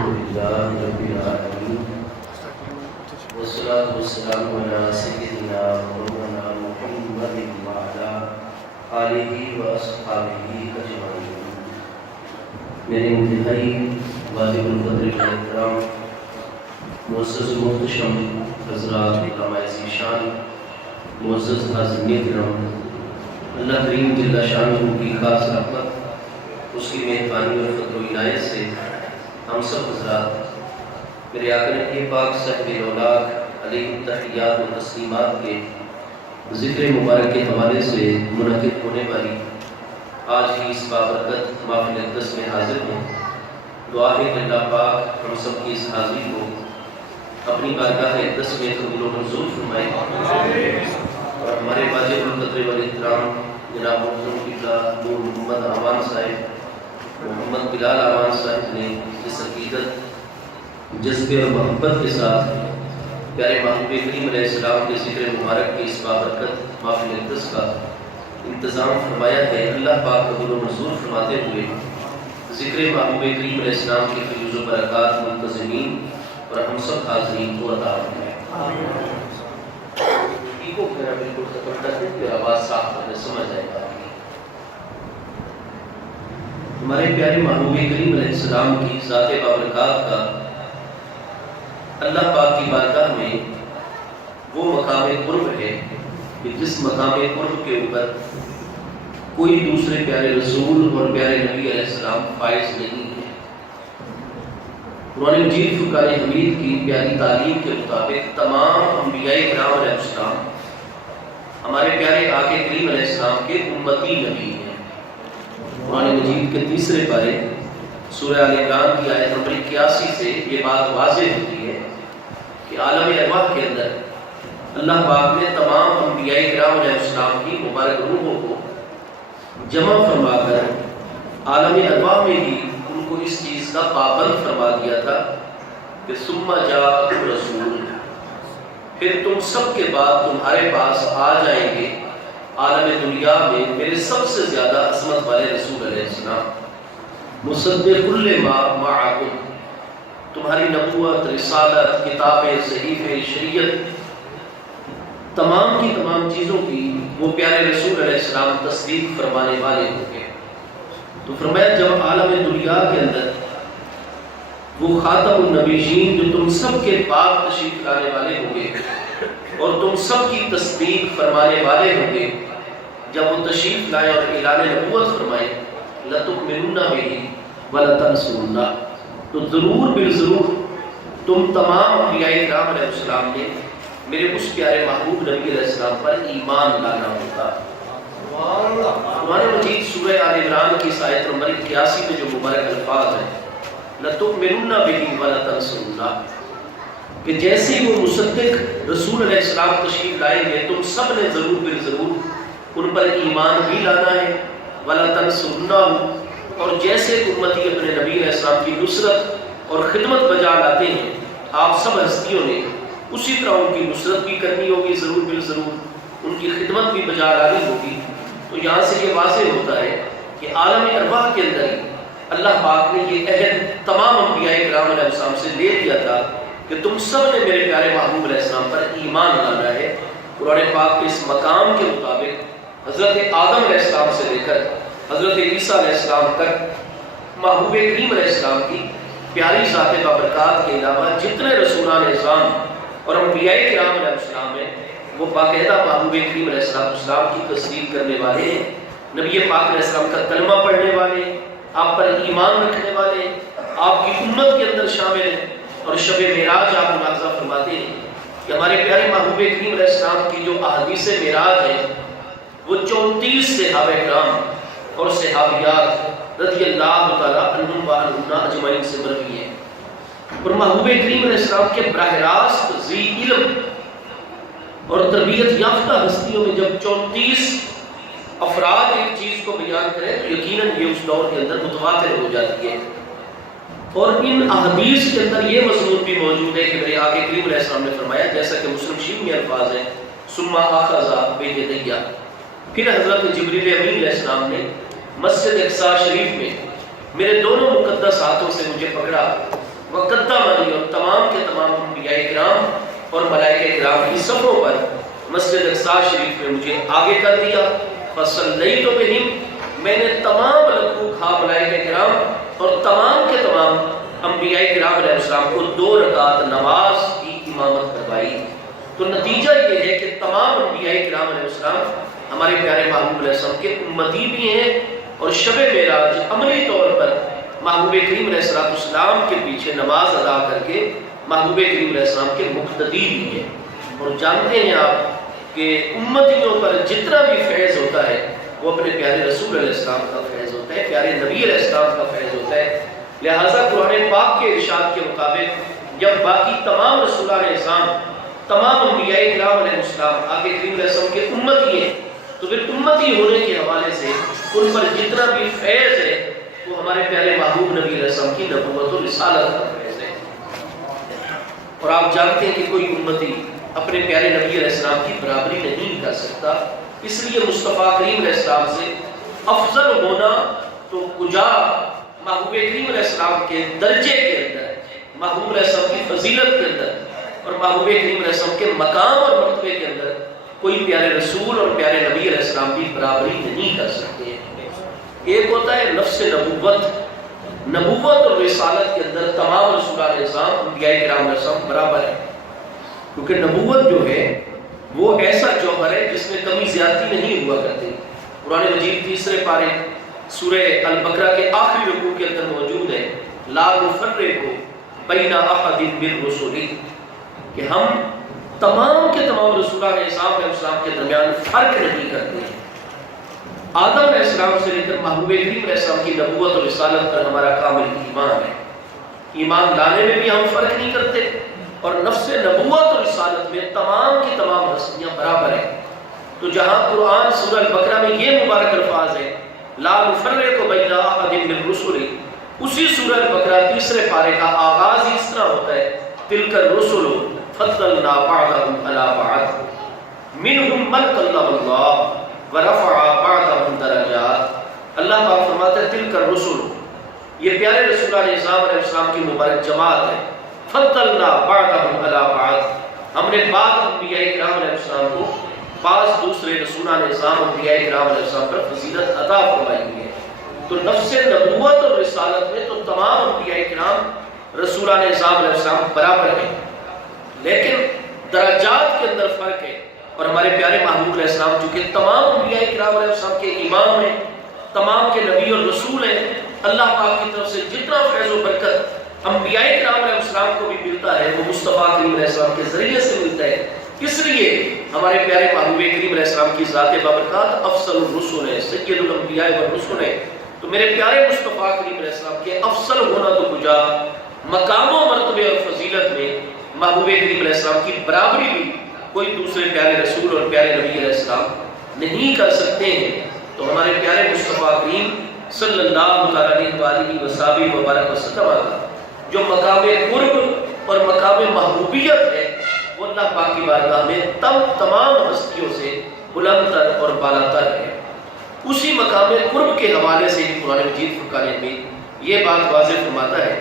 لله رب العالمين والصلاة والسلام على سيدنا مولانا محمد وعلى آلہ وأصحابہ أجمعین۔ میرے انتہائی واجب القدر احترام معزز محتشم حضرات علماء ذیشان، معزز حاضرین کرام، اللہ کریم جل شانہ کی خاص رحمت، اس کی مہربانی اور فضل و عنایت سے ہم سب حضرات میرے آقا نبی پاک صاحب الاولاق علیہ التحیات و تسلیمات کے ذکر مبارک کے حوالے سے منعقد ہونے والی آج کی اس بابرکت محفل اقدس میں حاضر ہیں۔ دعا ہے کہ اللہ پاک ہم سب کی اس حاضری کو اپنی بارگاہ اقدس میں قبول و منظور فرمائے، اور ہمارے واجب القدر والاحترام جناب محترم قبلہ نور محمد اعوان صاحب، محمد بلال اعوان صاحب نے اس عقیدت، جذبے اور محبت کے ساتھ پیارے محبوب کریم علیہ السلام کے ذکر مبارک کی اس بابرکت محفل اقدس کا انتظام فرمایا ہے، اللہ پاک قبول و منظور فرماتے ہوئے ذکر محبوب کریم علیہ السلام کے فیوز و برکات منتظمین اور ہم سب حاضرین کو عطا فرمائے۔ ایکو میرا بالکل ختم کر دیں کہ آواز صاف کرنے سمجھ آئے گا۔ ہمارے پیارے محبوب کریم علیہ السلام کی ذات بابرکات کا اللہ پاک کی بارگاہ میں وہ مقام قرب ہے کہ جس مقام قرب کے اوپر کوئی دوسرے پیارے رسول اور پیارے نبی علیہ السلام فائز نہیں ہے۔ قرآن مجید فرقان حمید کی پیاری تعلیم کے مطابق تمام انبیاء کرام علیہ السلام ہمارے پیارے آقا کریم علیہ السلام کے امتی نبی ہیں۔ قرآن مجید کے تیسرے پارے سورہ آل عمران کی آیت نمبر 81 سے یہ بات واضح ہوتی ہے کہ عالم ارواح کے اندر اللہ پاک نے تمام انبیاء کرام علیہ السلام کی مبارک روحوں کو جمع فرما کر عالم ارواح میں ہی ان کو اس چیز کا پابند فرما دیا تھا کہ ثم جاءکم رسول، پھر تم سب کے بعد تمہارے پاس آ جائیں گے عالم دنیا میں میرے سب سے زیادہ عظمت والے رسول علیہ السلام، مصدق لما معکم، تمہاری نبوت، رسالت، کتابیں، صحیفے، شریعت، تمام کی تمام چیزوں کی وہ پیارے رسول علیہ السلام تصدیق فرمانے والے ہوں گے۔ تو فرمایا جب عالم دنیا کے اندر وہ خاتم النبیین جو تم سب کے پاک تشریف لانے والے ہوں گے اور تم سب کی تصدیق فرمانے والے ہوں گے، جب وہ تشریف لائے اور اعلان نبوت فرمائے لَتُؤْمِنُنَّ بِهِ وَلَتَنْصُرُنَّهُ، تو ضرور بالضرور تم تمام انبیاء کرام علیہ السلام نے میرے اس پیارے محبوب نبی علیہ السلام پر ایمان لانا ہوگا۔ قرآن مجید سورہ آل عمران کی آیت نمبر 81 میں جو مبارک الفاظ ہیں لَتُؤْمِنُنَّ بِهِ وَلَتَنْصُرُنَّهُ، کہ جیسے وہ مصدق رسول علیہ السلام تشریف لائیں گے تم سب نے ضرور بالضرور ان پر ایمان بھی لانا ہے، وَلَتَنْصُرُنَّهُ، اور جیسے امتی اپنے نبی علیہ السلام کی نصرت اور خدمت بجا لاتے ہیں آپ سب ہستیوں نے اسی طرح ان کی نصرت بھی کرنی ہوگی، ضرور بالضرور ان کی خدمت بھی بجا لانی ہوگی۔ تو یہاں سے یہ واضح ہوتا ہے کہ عالم ارواح کے اندر ہی اللہ پاک نے یہ عہد تمام انبیاء کرام علیہ السلام سے لے لیا تھا کہ تم سب نے میرے پیارے محبوب علیہ السلام پر ایمان لانا ہے۔ قرآن پاک کے اس مقام کے مطابق حضرت آدم علیہ السلام سے لے کر حضرت عیسیٰ علیہ السلام تک محبوب کریم علیہ السلام کی پیاری ذات بابرکات کے علاوہ جتنے رسولان اعظام اور انبیاء کرام علیہ السلام ہیں وہ باقاعدہ محبوب کریم علیہ السلام کی تصدیق کرنے والے ہیں، نبی پاک علیہ السلام کا کلمہ پڑھنے والے، آپ پر ایمان رکھنے والے، آپ کی امت کے اندر شامل ہیں۔ اور شب معراج آپ ملاحظہ فرماتے ہیں کہ ہمارے پیارے محبوب کریم علیہ السلام کی جو احادیث معراج ہیں وہ 34 صحابہ کرام اور صحابیات رضی اللہ تعالیٰ عنہم و عنہن اجمعین سے مروی ہے، اور محبوب کریم علیہ السلام کے براہ راست ذی علم اور تربیت یافتہ ہستیوں میں جب 34 افراد ایک چیز کو بیان کریں تو یقیناً یہ اس دور کے اندر متواتر ہو جاتی ہے۔ اور ان احادیث کے اندر یہ مضمون بھی موجود ہے کہ میرے آقا کریم علیہ السلام نے فرمایا، جیسا کہ مسلم شریف میں الفاظ ہیں ثم اخذ بِيَدِيَّ، پھر حضرت جبریل امین علیہ السلام نے مسجد اقصی شریف میں میرے دونوں مقدس ہاتھوں سے مجھے پکڑا وقدمنی، اور تمام کے تمام انبیاء کرام اور ملائکہ کرام کی صفوں پر مسجد اقصی شریف میں مجھے آگے کر دیا. فصلیت بہم، میں نے تمام لقوق ہا ملائکہ کرام اور تمام کے تمام انبیاء کرام علیہ السلام کو 2 رکعت نماز کی امامت کروائی. تو نتیجہ یہ ہے کہ تمام انبیاء کرام علیہ السلام ہمارے پیارے محبوب علیہ السلام کے امتی بھی ہیں، اور شب معراج عملی طور پر محبوب کریم علیہ السلام کے پیچھے نماز ادا کر کے محبوب کریم علیہ السلام کے مقتدی بھی ہیں. اور جانتے ہیں آپ کہ امتیوں پر جتنا بھی فیض ہوتا ہے وہ اپنے پیارے رسول علیہ السلام کا فیض ہوتا ہے، پیارے نبی علیہ السلام کا فیض ہوتا ہے. لہٰذا قرآن پاک کے ارشاد کے مطابق جب باقی تمام رسولان اعظام، تمام انبیاء کرام علیہ السلام آقا کریم علیہ السلام کے امتی ہیں، تو پھر امتی ہونے کے حوالے سے ان پر جتنا بھی فیض ہے وہ ہمارے پیارے محبوب نبی علیہ السلام کی نبوت و رسالت کا فیض ہے. اور آپ جانتے ہیں کہ کوئی امتی اپنے پیارے نبی علیہ السلام کی برابری نہیں کر سکتا. اس لیے مصطفیٰ کریم علیہ السلام سے افضل ہونا تو کجا محبوب کریم علیہ السلام کے درجے کے اندر، محبوب علیہ السلام کی فضیلت کے اندر اور محبوب کریم علیہ السلام کے مقام اور مرتبے کے اندر کوئی پیارے رسول اور پیارے نبی علیہ السلام بھی برابری نہیں کر سکتے. ایک ہوتا ہے نفس نبوت، نبوت اور رسالت کے اندر تمام رسولان اعظام انبیاء کرام علیہ السلام برابر ہیں، کیونکہ نبوت جو ہے وہ ایسا جوہر ہے جس میں کمی زیادتی نہیں ہوا کرتی. قرآن مجید 3 پارے سورہ البقرہ کے آخری رکوع کے اندر موجود ہے لا نفرق بین احد من رسل، کہ ہم تمام کے تمام رسولان اعظام علیہ السلام کے درمیان فرق نہیں کرتے. آدم علیہ السلام سے لے کر محبوب کریم علیہ السلام کی نبوت اور رسالت پر ہمارا کامل ایمان ہے. ایمان لانے میں بھی ہم فرق نہیں کرتے، اور نفس نبوت اور رسالت میں تمام کی تمام ہستیاں برابر ہیں. تو جہاں قرآن سورہ البقرہ میں یہ مبارک الفاظ ہے لا نفرق بین احد من رسل، اسی سورہ البقرہ 3 پارے کا آغاز ہی اس طرح ہوتا ہے تلک الرسل فضلنا بعضهم علی بعض منهم من کلم اللہ ورفع بعضهم درجات. اللہ پاک فرماتا ہے تلک الرسل، یہ پیارے رسولان اعظام علیہ السلام کی مبارک جماعت ہے. فضلنا بعضهم علی بعض، ہم نے بعض انبیاء کرام علیہ السلام کو بعض دوسرے رسولان اعظام انبیاء کرام علیہ السلام پر فضیلت عطا فرمائی ہے. تو نفس نبوت اور رسالت میں تو تمام انبیاء کرام رسولان اعظام علیہ السلام برابر ہیں، لیکن درجات کے اندر فرق ہے. اور ہمارے پیارے محبوب علیہ السلام چونکہ تمام انبیاء کرام علیہ السلام کے امام ہیں، تمام کے نبی اور رسول ہیں، اللہ پاک کی طرف سے جتنا فیض و برکت انبیاء کرام علیہ السلام کو بھی ملتا ہے وہ مصطفیٰ کریم علیہ السلام کے ذریعے سے ملتا ہے. اس لیے ہمارے پیارے محبوب کریم علیہ السلام کی ذات بابرکات افضل الرسل ہے، سید الانبیاء والرسل ہے. تو میرے پیارے مصطفیٰ کریم علیہ السلام کے افضل ہونا تو کجا مقام و مرتبے اور فضیلت میں محبوب کریم علیہ السلام کی برابری بھی کوئی دوسرے پیارے رسول اور پیارے نبی علیہ السلام نہیں کر سکتے ہیں. تو ہمارے پیارے مصطفیٰ کریم صلی اللہ علیہ وآلہ وصحبہ وبارک وسلم کا جو مقام قرب اور مقام محبوبیت ہے وہ اللہ پاک کی بارگاہ میں تمام ہستیوں سے بلند تر اور بالا تر ہے. اسی مقام قرب کے حوالے سے قرآن مجید فرقان حمید یہ بات واضح فرماتا ہے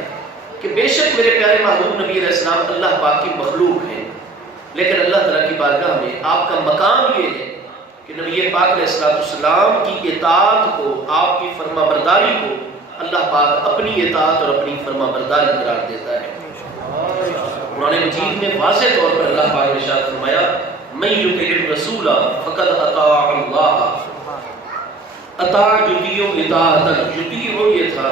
کہ بے شک میرے پیارے محبوب نبی علیہ السلام اللہ پاک کی مخلوق ہے، لیکن اللہ تعالیٰ کی بارگاہ میں آپ کا مقام یہ ہے کہ نبی پاک علیہ السلام کی اطاعت کو، آپ کی فرما برداری کو اللہ پاک اپنی اطاعت اور اپنی فرما برداری قرار دیتا ہے. قرآن مجید میں واضح طور پر اللہ پاک نے ارشاد فرمایا من یطع الرسول فقد اطاع اللہ. اطاع جدیو اطاعت جدیو یہ تھا.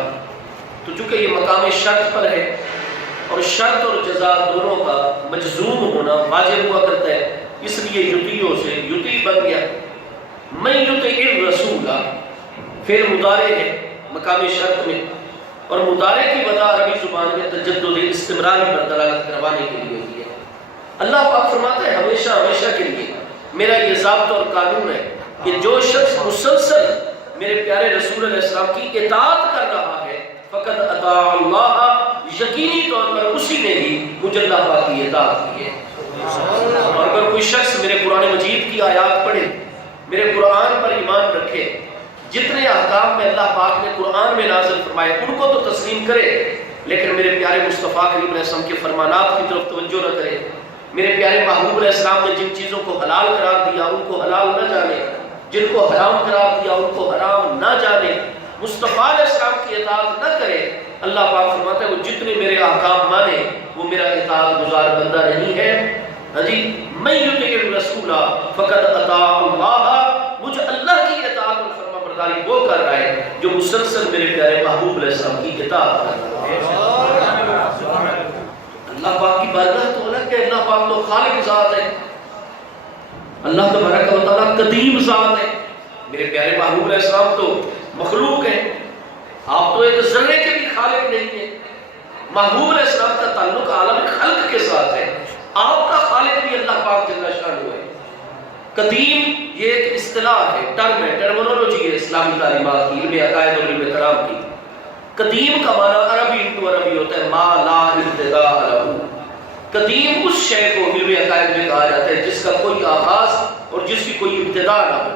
تو چونکہ یہ مقام شرط پر ہے اور شرط اور جزا دونوں کا مجزوم ہونا واجب ہوا کرتا ہے، اس لیے یطیعو سے یطیع بن گیا. من یطع الرسول پھر مضارع ہے مقام شرط میں، اور مضارع کی وجہ عربی زبان میں تجدد استمراری پر دلالت کروانے کے لیے ہوئی ہے. اللہ پاک فرماتا ہے ہمیشہ ہمیشہ کے لیے میرا یہ ضابطہ اور قانون ہے کہ جو شخص مسلسل میرے پیارے رسول علیہ السلام کی اطاعت کر رہا ہے فقط اطاع اللہ، یقینی طور پر اسی نے ہی مجھے اللہ پاک کی اطاعت کی ہے. اور اگر کوئی شخص میرے قرآن مجید کی آیات پڑھے، میرے قرآن پر ایمان رکھے، جتنے احکام میں اللہ پاک نے قرآن میں نازل فرمائے ان کو تو تسلیم کرے، لیکن میرے پیارے مصطفیٰ کریم علیہ السلام کے فرمانات کی طرف توجہ نہ کرے. میرے پیارے محبوب علیہ السلام نے جن چیزوں کو حلال قرار دیا ان کو حلال نہ جانے, جن کو حرام قرار دیا ان کو حرام نہ جانے, مصطفیٰ علیہ السلام کی اطاعت نہ کرے. اللہ پاک فرماتا ہے وہ جتنے میرے احکام مانے وہ میرا اطاعت گزار بندہ نہیں ہے. ہاں جی, من یطع الرسول فقد اطاع اللہ, مجھے اللہ کی اطاعت اور فرما برداری وہ کر رہا ہے جو مسلسل میرے پیارے محبوب علیہ السلام کی اطاعت کر رہا ہے. اللہ پاک کی بارگاہ تو الگ ہے. اللہ پاک تو خالق ذات ہے, اللہ تبارک و تعالیٰ قدیم ذات ہے. میرے پیارے محبوب علیہ السلام تو مخلوق ہیں, آپ تو ایک ذرے کے بھی خالق نہیں ہیں. محبوب علیہ السلام کا تعلق عالم خلق کے ساتھ ہے, آپ کا خالق بھی اللہ پاک جل شانہ ہے. قدیم یہ ایک اصطلاح ہے, ٹرم ہے, ٹرمنولوجی ہے اسلامی تعلیمات کی, علم عقائد اور علم کلام کی. قدیم کا معنی عربی انٹو عربی ہوتا ہے ما لا ابتداء لہ. قدیم اس شے کو علم عقائد میں کہا جاتا ہے جس کا کوئی آغاز اور جس کی کوئی ابتدا نہ ہو.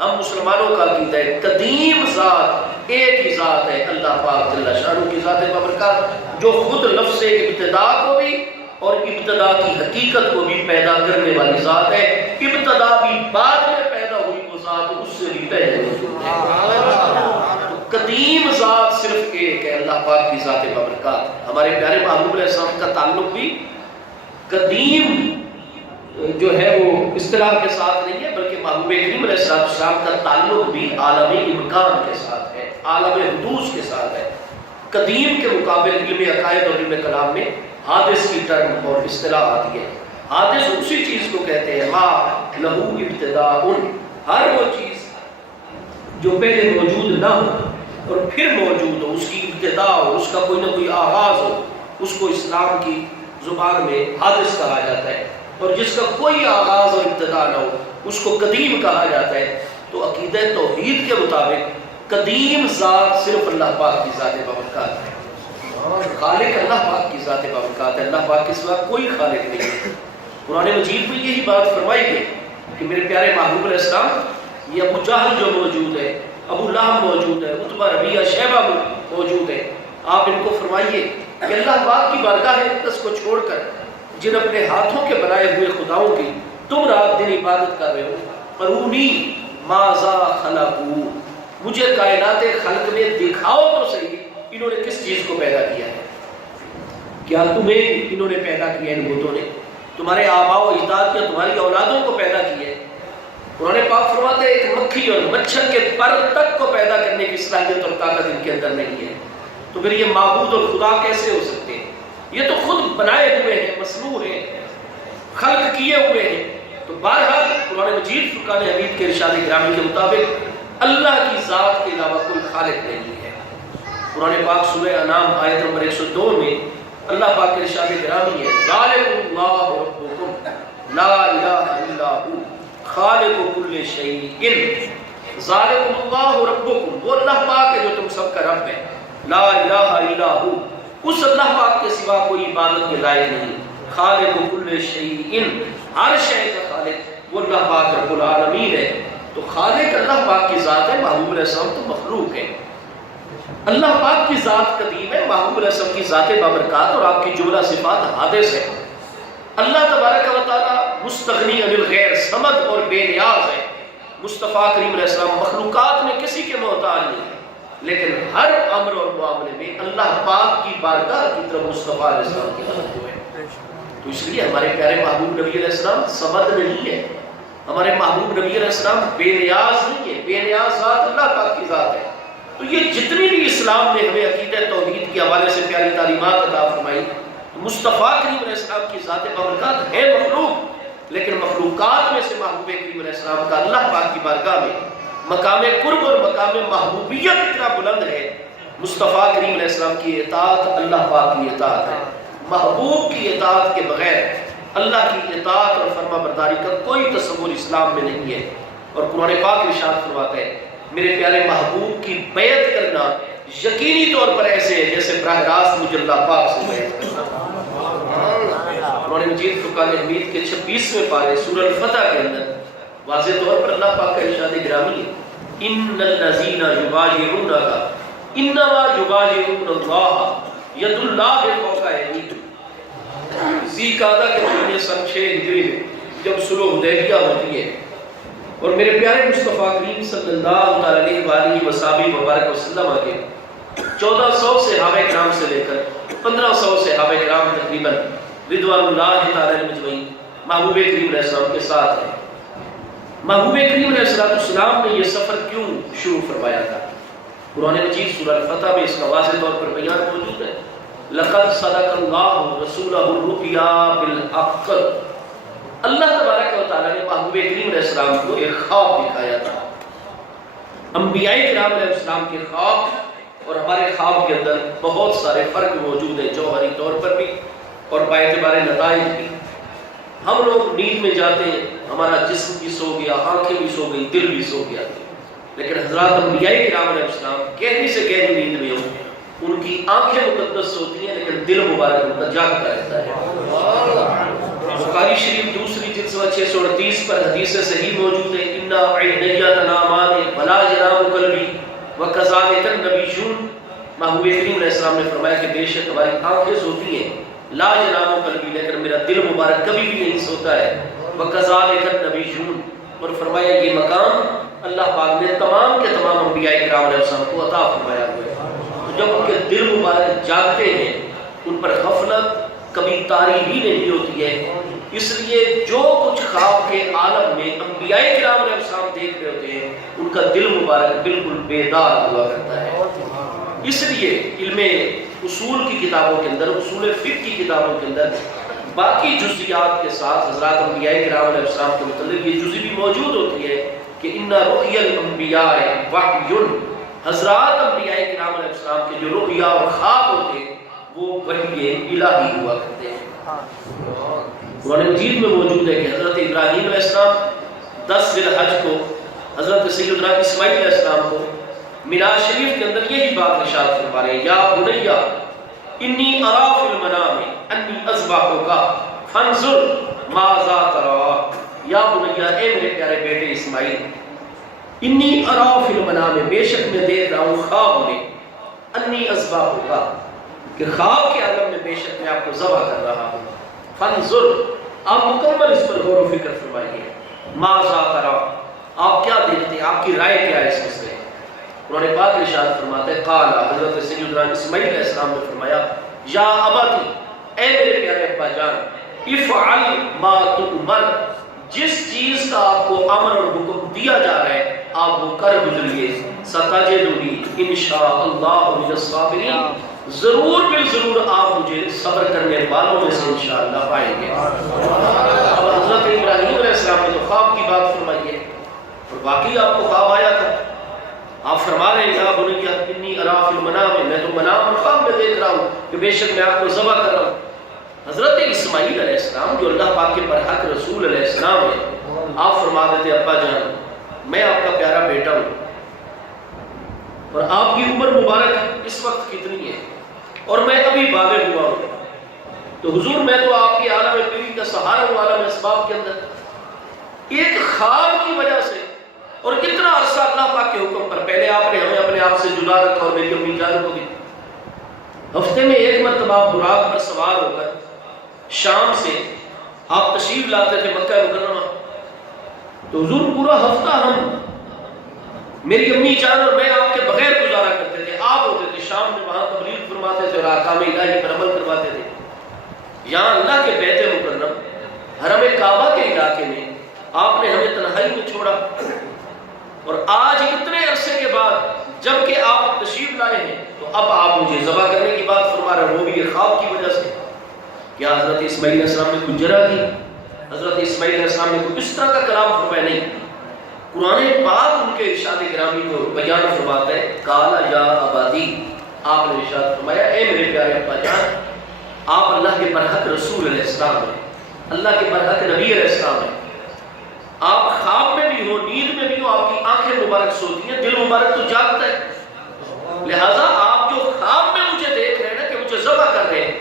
ہم مسلمانوں کا عقیدہ ہے قدیم ذات ایک ہی ذات ہے, اللہ پاک جل شانہ کی ذات بابرکات, جو خود لفظ ابتدا کو بھی اور ابتدا کی حقیقت کو بھی پیدا کرنے والی ذات ہے. ابتدا بھی بعد میں پیدا ہوئی وہ ذات اس سے بھی پہلے موجود ہے. تو قدیم ذات صرف ایک ہے, اللہ پاک کی ذات بابرکات. ہمارے پیارے محبوب علیہ السلام کا تعلق بھی قدیم جو ہے وہ اصطلاح کے ساتھ نہیں ہے, بلکہ محبوب کریم علیہ السلام کا تعلق بھی عالم امکان کے ساتھ ہے, عالم حدوث کے ساتھ ہے. قدیم کے مقابل علم عقائد اور علم کلام میں حادث کی ٹرم اور اصطلاح آتی ہے. حادث اسی چیز کو کہتے ہیں ما لہو ابتداء, ہر وہ چیز جو پہلے موجود نہ ہو اور پھر موجود ہو, اس کی ابتدا ہو, اس کا کوئی نہ کوئی آغاز ہو, اس کو اسلام کی زبان میں حادث کہا جاتا ہے. اور جس کا کوئی آغاز اور ابتدا نہ ہو اس کو قدیم کہا جاتا ہے. تو عقیدہ توحید کے مطابق قدیم ذات صرف اللہ پاک کی ذات بابرکات ہے. خالق اللہ پاک کی ذات بابرکات ہے, اللہ پاک کے سوا کوئی خالق نہیں ہے. قرآن مجید میں یہی بات فرمائی گئی کہ میرے پیارے محبوب علیہ السلام, یہ ابو جہل جو موجود ہے, ابو لہب موجود ہے, عتبہ ربیعہ شیبہ موجود ہے, آپ ان کو فرمائیے کہ اللہ پاک کی بارگاہ اقدس کو چھوڑ کر جن اپنے ہاتھوں کے بنائے ہوئے خداؤں کی تم رات دن عبادت کر رہے ہو, ارونی ماذا خلقو, مجھے کائنات خلق میں دکھاؤ تو صحیح انہوں نے کس چیز کو پیدا کیا ہے. کیا تمہیں انہوں نے پیدا کیا, ان بتوں نے تمہارے آباء و اجداد یا تمہاری اولادوں کو پیدا کیا ہے. قرآن پاک فرماتے ہیں ایک مکھی اور مچھر کے پر تک کو پیدا کرنے کی صلاحیت اور طاقت ان کے اندر نہیں ہے. تو پھر یہ معبود اور خدا کیسے ہو سکتے ہیں؟ یہ تو خود بنائے ہوئے ہیں, مصنوع ہیں, خلق کیے ہوئے ہیں. تو بہرحال قرآن مجید فرقان حمید کے ارشاد گرامی کے مطابق اللہ کی ذات کے علاوہ کوئی خالق نہیں ہے. قرآن پاک سورہ انعام آیت نمبر 102 میں اللہ پاک کے ارشاد گرامی ہے, ذالکم اللہ ربکم لا الہ الا ہو خالق کل شیء. ذالکم اللہ ربکم, وہ اللہ پاک ہے جو تم سب کا رب ہے. لا الہ الا ہو, اس اللہ پاک کے سوا کوئی عبادت کے لائق نہیں. خالق کل شیء, ہر شے کا خالق وہ اللہ پاک رب العالمین ہے. تو خالق اللہ پاک کی ذات ہے, محبوب علیہ السلام تو مخلوق ہے. اللہ پاک کی ذات قدیم ہے, محبوب علیہ السلام کی ذات بابرکات اور آپ کی جملہ صفات حادث ہے. اللہ تبارک و تعالی مستغنی عن الغیر, صمد اور بے نیاز ہے. مصطفیٰ کریم علیہ السلام مخلوقات میں کسی کے محتاج نہیں ہے, لیکن ہر امر اور معاملے میں اللہ پاک کی بارگاہ کی طرف مصطفیٰ علیہ السلام کی توجہ ہے. تو اس لیے ہمارے پیارے محبوب نبی علیہ السلام صمد نہیں ہے, ہمارے محبوب نبی علیہ السلام بے نیاز نہیں ہے. بے نیاز ذات اللہ پاک کی ذات ہے. تو یہ جتنی بھی اسلام نے ہمیں عقیدہ توحید کے حوالے سے پیاری تعلیمات عطا فرمائی, مصطفیٰ کریم علیہ السلام کی ذات بابرکات ہے مخلوق, لیکن مخلوقات میں سے محبوب کریم علیہ السلام کا اللہ پاک کی بارگاہ میں مقام قرب اور مقام محبوبیت اتنا بلند ہے. مصطفیٰ کریم علیہ السلام کی اطاعت اللہ پاک کی اطاعت ہے. محبوب کی اطاعت کے بغیر اللہ کی اطاعت اور فرما برداری کا کوئی تصور اسلام میں نہیں ہے. اور قرآن پاک ارشاد فرماتا ہے میرے پیارے محبوب کی بیعت کرنا یقینی طور پر ایسے ہے جیسے براہ راست مجھے اللہ پاک سے بیعت کرنا. قرآن مجید فرقان حمید کے 26ویں پارے سورہ الفتح کے اندر واضح طور پر اللہ پاک کا ارشاد گرامی ہے, ان الذین یبایعونک انما یبایعون اللہ ید اللہ فوق ایدیکم. ذی قعدہ کے مہینے سن 6 ہجری میں جب صلح حدیبیہ ہوتی ہے اور میرے پیارے مصطفیٰ کریم صلی اللہ علیہ وآلہ وصحبہ وبارک وسلم کے 1400 صحابہ کرام سے لے کر 1500 صحابہ کرام تقریباً رضوان اللہ تعالی مجمعین محبوب کریم علیہ السلام کے ساتھ ہیں. محبوب کریم علیہ السلام نے یہ سفر کیوں شروع فرمایا تھا؟ قرآن مجید سورہ الفتح میں اس کا واضح طور پر بیان موجود ہے. لقد صدق اللہ رسولہ الرؤیا بالحق. اللہ تبارک و تعالیٰ نے محبوب کریم علیہ السلام کو ایک خواب دکھایا تھا. انبیاء کرام علیہ السلام کے خواب اور ہمارے خواب کے اندر بہت سارے فرق موجود ہیں، جوہری طور پر بھی اور باعتبار نتائج بھی. ہم لوگ نیند میں جاتے ہیں، ہمارا جسم بھی سو گیا، آنکھیں بھی سو گئی، دل بھی سو گیا، لیکن حضرات انبیاء کرام علیہ السلام گہری سے گہری نیند میں ہوں، ان کی آنکھیں مقدس ہوتی ہیں لیکن دل مبارک ان کا جاگتا رہتا ہے. بخاری شریف دوسری جلد 638 پر حدیث صحیح موجود ہے. انا عینیا تنامان بلا ینام قلبی وکذالک النبیون. محبوب کریم علیہ السلام نے فرمایا کہ بے شک ہماری آنکھیں سوتی ہیں لا ینام قلبی، لیکن میرا دل مبارک کبھی بھی نہیں سوتا ہے. وکذالک النبیون. اور فرمایا یہ مقام اللہ پاک نے تمام کے تمام انبیاء کرام علیہ السلام کو عطا فرمایا ہوا ہے. جب ان کے دل مبارک جاگتے ہیں ان پر غفلت کبھی طاری ہی نہیں ہوتی ہے. اس لیے جو کچھ خواب کے عالم میں انبیاء کرام علیہ السلام دیکھ رہے ہوتے ہیں ان کا دل مبارک بالکل بیدار ہوا کرتا ہے. اس لیے علم اصول کی کتابوں کے اندر، اصول فقہ کی کتابوں کے اندر باقی جزیات کے ساتھ حضرات انبیاء کرام علیہ السلام کے متعلق یہ جزی بھی موجود ہوتی ہے کہ ان رؤیا الانبیاء وحی. حضرات انبیاء کرام علیہ السلام کے جو رؤیا اور خواب ہوتے ہیں وہ وحی الہی ہوا کرتے ہیں. قرآن مجید میں موجود ہے کہ حضرت ابراہیم علیہ السلام 10 ذی الحج کو حضرت سیدنا اسماعیل علیہ السلام کو میراج شریف کے اندر یہی بات ارشاد فرما رہے ہیں. یا بنیا انی ارا فی المنام انی اذبحک فانظر ماذا تری. یا بنیا اے میرے پیارے بیٹے اسماعیل، انی ارا فی المنام بے شک میں دیکھ رہا ہوں خواب میں، انی اذبحک کہ خواب کے عالم میں بے شک میں آپ کو ذبح کر رہا ہوں. فانظر آپ مکمل اس پر غور و فکر فرمائیے. ماذا تری آپ کیا دیکھتے ہیں، آپ کی رائے کیا ہے اس مسئلے. قرآن پاک ارشاد فرماتا ہے قال حضرت سیدنا اسماعیل علیہ السلام نے فرمایا یا ابتی اے میرے پیارے ابا جان افعل ما تؤمر، جس چیز کا آپ کو امر اور حکم دیا جا رہا ہے آپ وہ کر گزریے. ستجدنی انشاءاللہ من الصابرین، ضرور بالضرور آپ مجھے صبر کرنے والوں میں سے انشاءاللہ پائیں گے. اب حضرت ابراہیم علیہ السلام نے تو خواب کی بات فرمائی ہے اور واقعی آپ کو خواب آیا تھا. آپ فرما رہے ہیں یا بنیا انی ارا فی المنام، میں تو منام اور خواب میں دیکھ رہا ہوں کہ بے شک میں آپ کو ذبح کر رہا ہوں. حضرت اسماعیل علیہ السلام جو اللہ پاک کے برحق رسول علیہ السلام ہے، آپ فرما دیتے ابا جان میں آپ کا پیارا بیٹا ہوں اور آپ کی عمر مبارک اس وقت کتنی ہے اور میں ابھی بالغ ہوا ہوں، تو حضور میں تو آپ کی عالم پیری کا سہارا ہوں عالم اسباب کے اندر. ایک خواب کی وجہ سے اور اتنا عرصہ اللہ پاک کے حکم پر پہلے آپ نے ہمیں اپنے آپ سے جدا رکھا اور میری امی جان کو بھی. ہفتے میں ایک مرتبہ براق پر سوار ہو کر شام سے آپ تشریف لاتے تھے مکہ مکرمہ، تو حضور پورا ہفتہ ہم میری امی جان اور میں آپ کے بغیر گزارا کرتے تھے. آپ ہوتے تھے شام میں وہاں تبلیغ فرماتے تھے اور احکام الہی پر عمل کرواتے تھے. یہاں اللہ کے بیت مکرم حرم کعبہ کے علاقے میں آپ نے ہمیں تنہائی میں چھوڑا اور آج اتنے عرصے کے بعد جب کہ آپ تشریف لائے ہیں تو اب آپ مجھے ذبح کرنے کی بات فرما رہے ہیں، وہ بھی یہ خواب کی وجہ سے. کیا حضرت اسماعیل علیہ السلام نے کوئی جرح کی؟ حضرت اسماعیل علیہ السلام نے کوئی اس طرح کا کلام فرمایا نہیں. قرآن پاک ان کے ارشاد گرامی کو بیان فرماتا ہے قال یا ابادی، آپ نے ارشاد فرمایا اے میرے پیارے ابا جان آپ اللہ کے برحق رسول علیہ السلام ہیں، اللہ کے برحق نبی علیہ السلام ہیں. آپ خواب میں بھی ہو نیند میں بھی ہو آپ کی آنکھیں مبارک سوتی ہیں، دل مبارک تو جاگتا ہے. لہٰذا آپ جو خواب میں مجھے دیکھ رہے ہیں نا کہ مجھے ذبح کر رہے ہیں،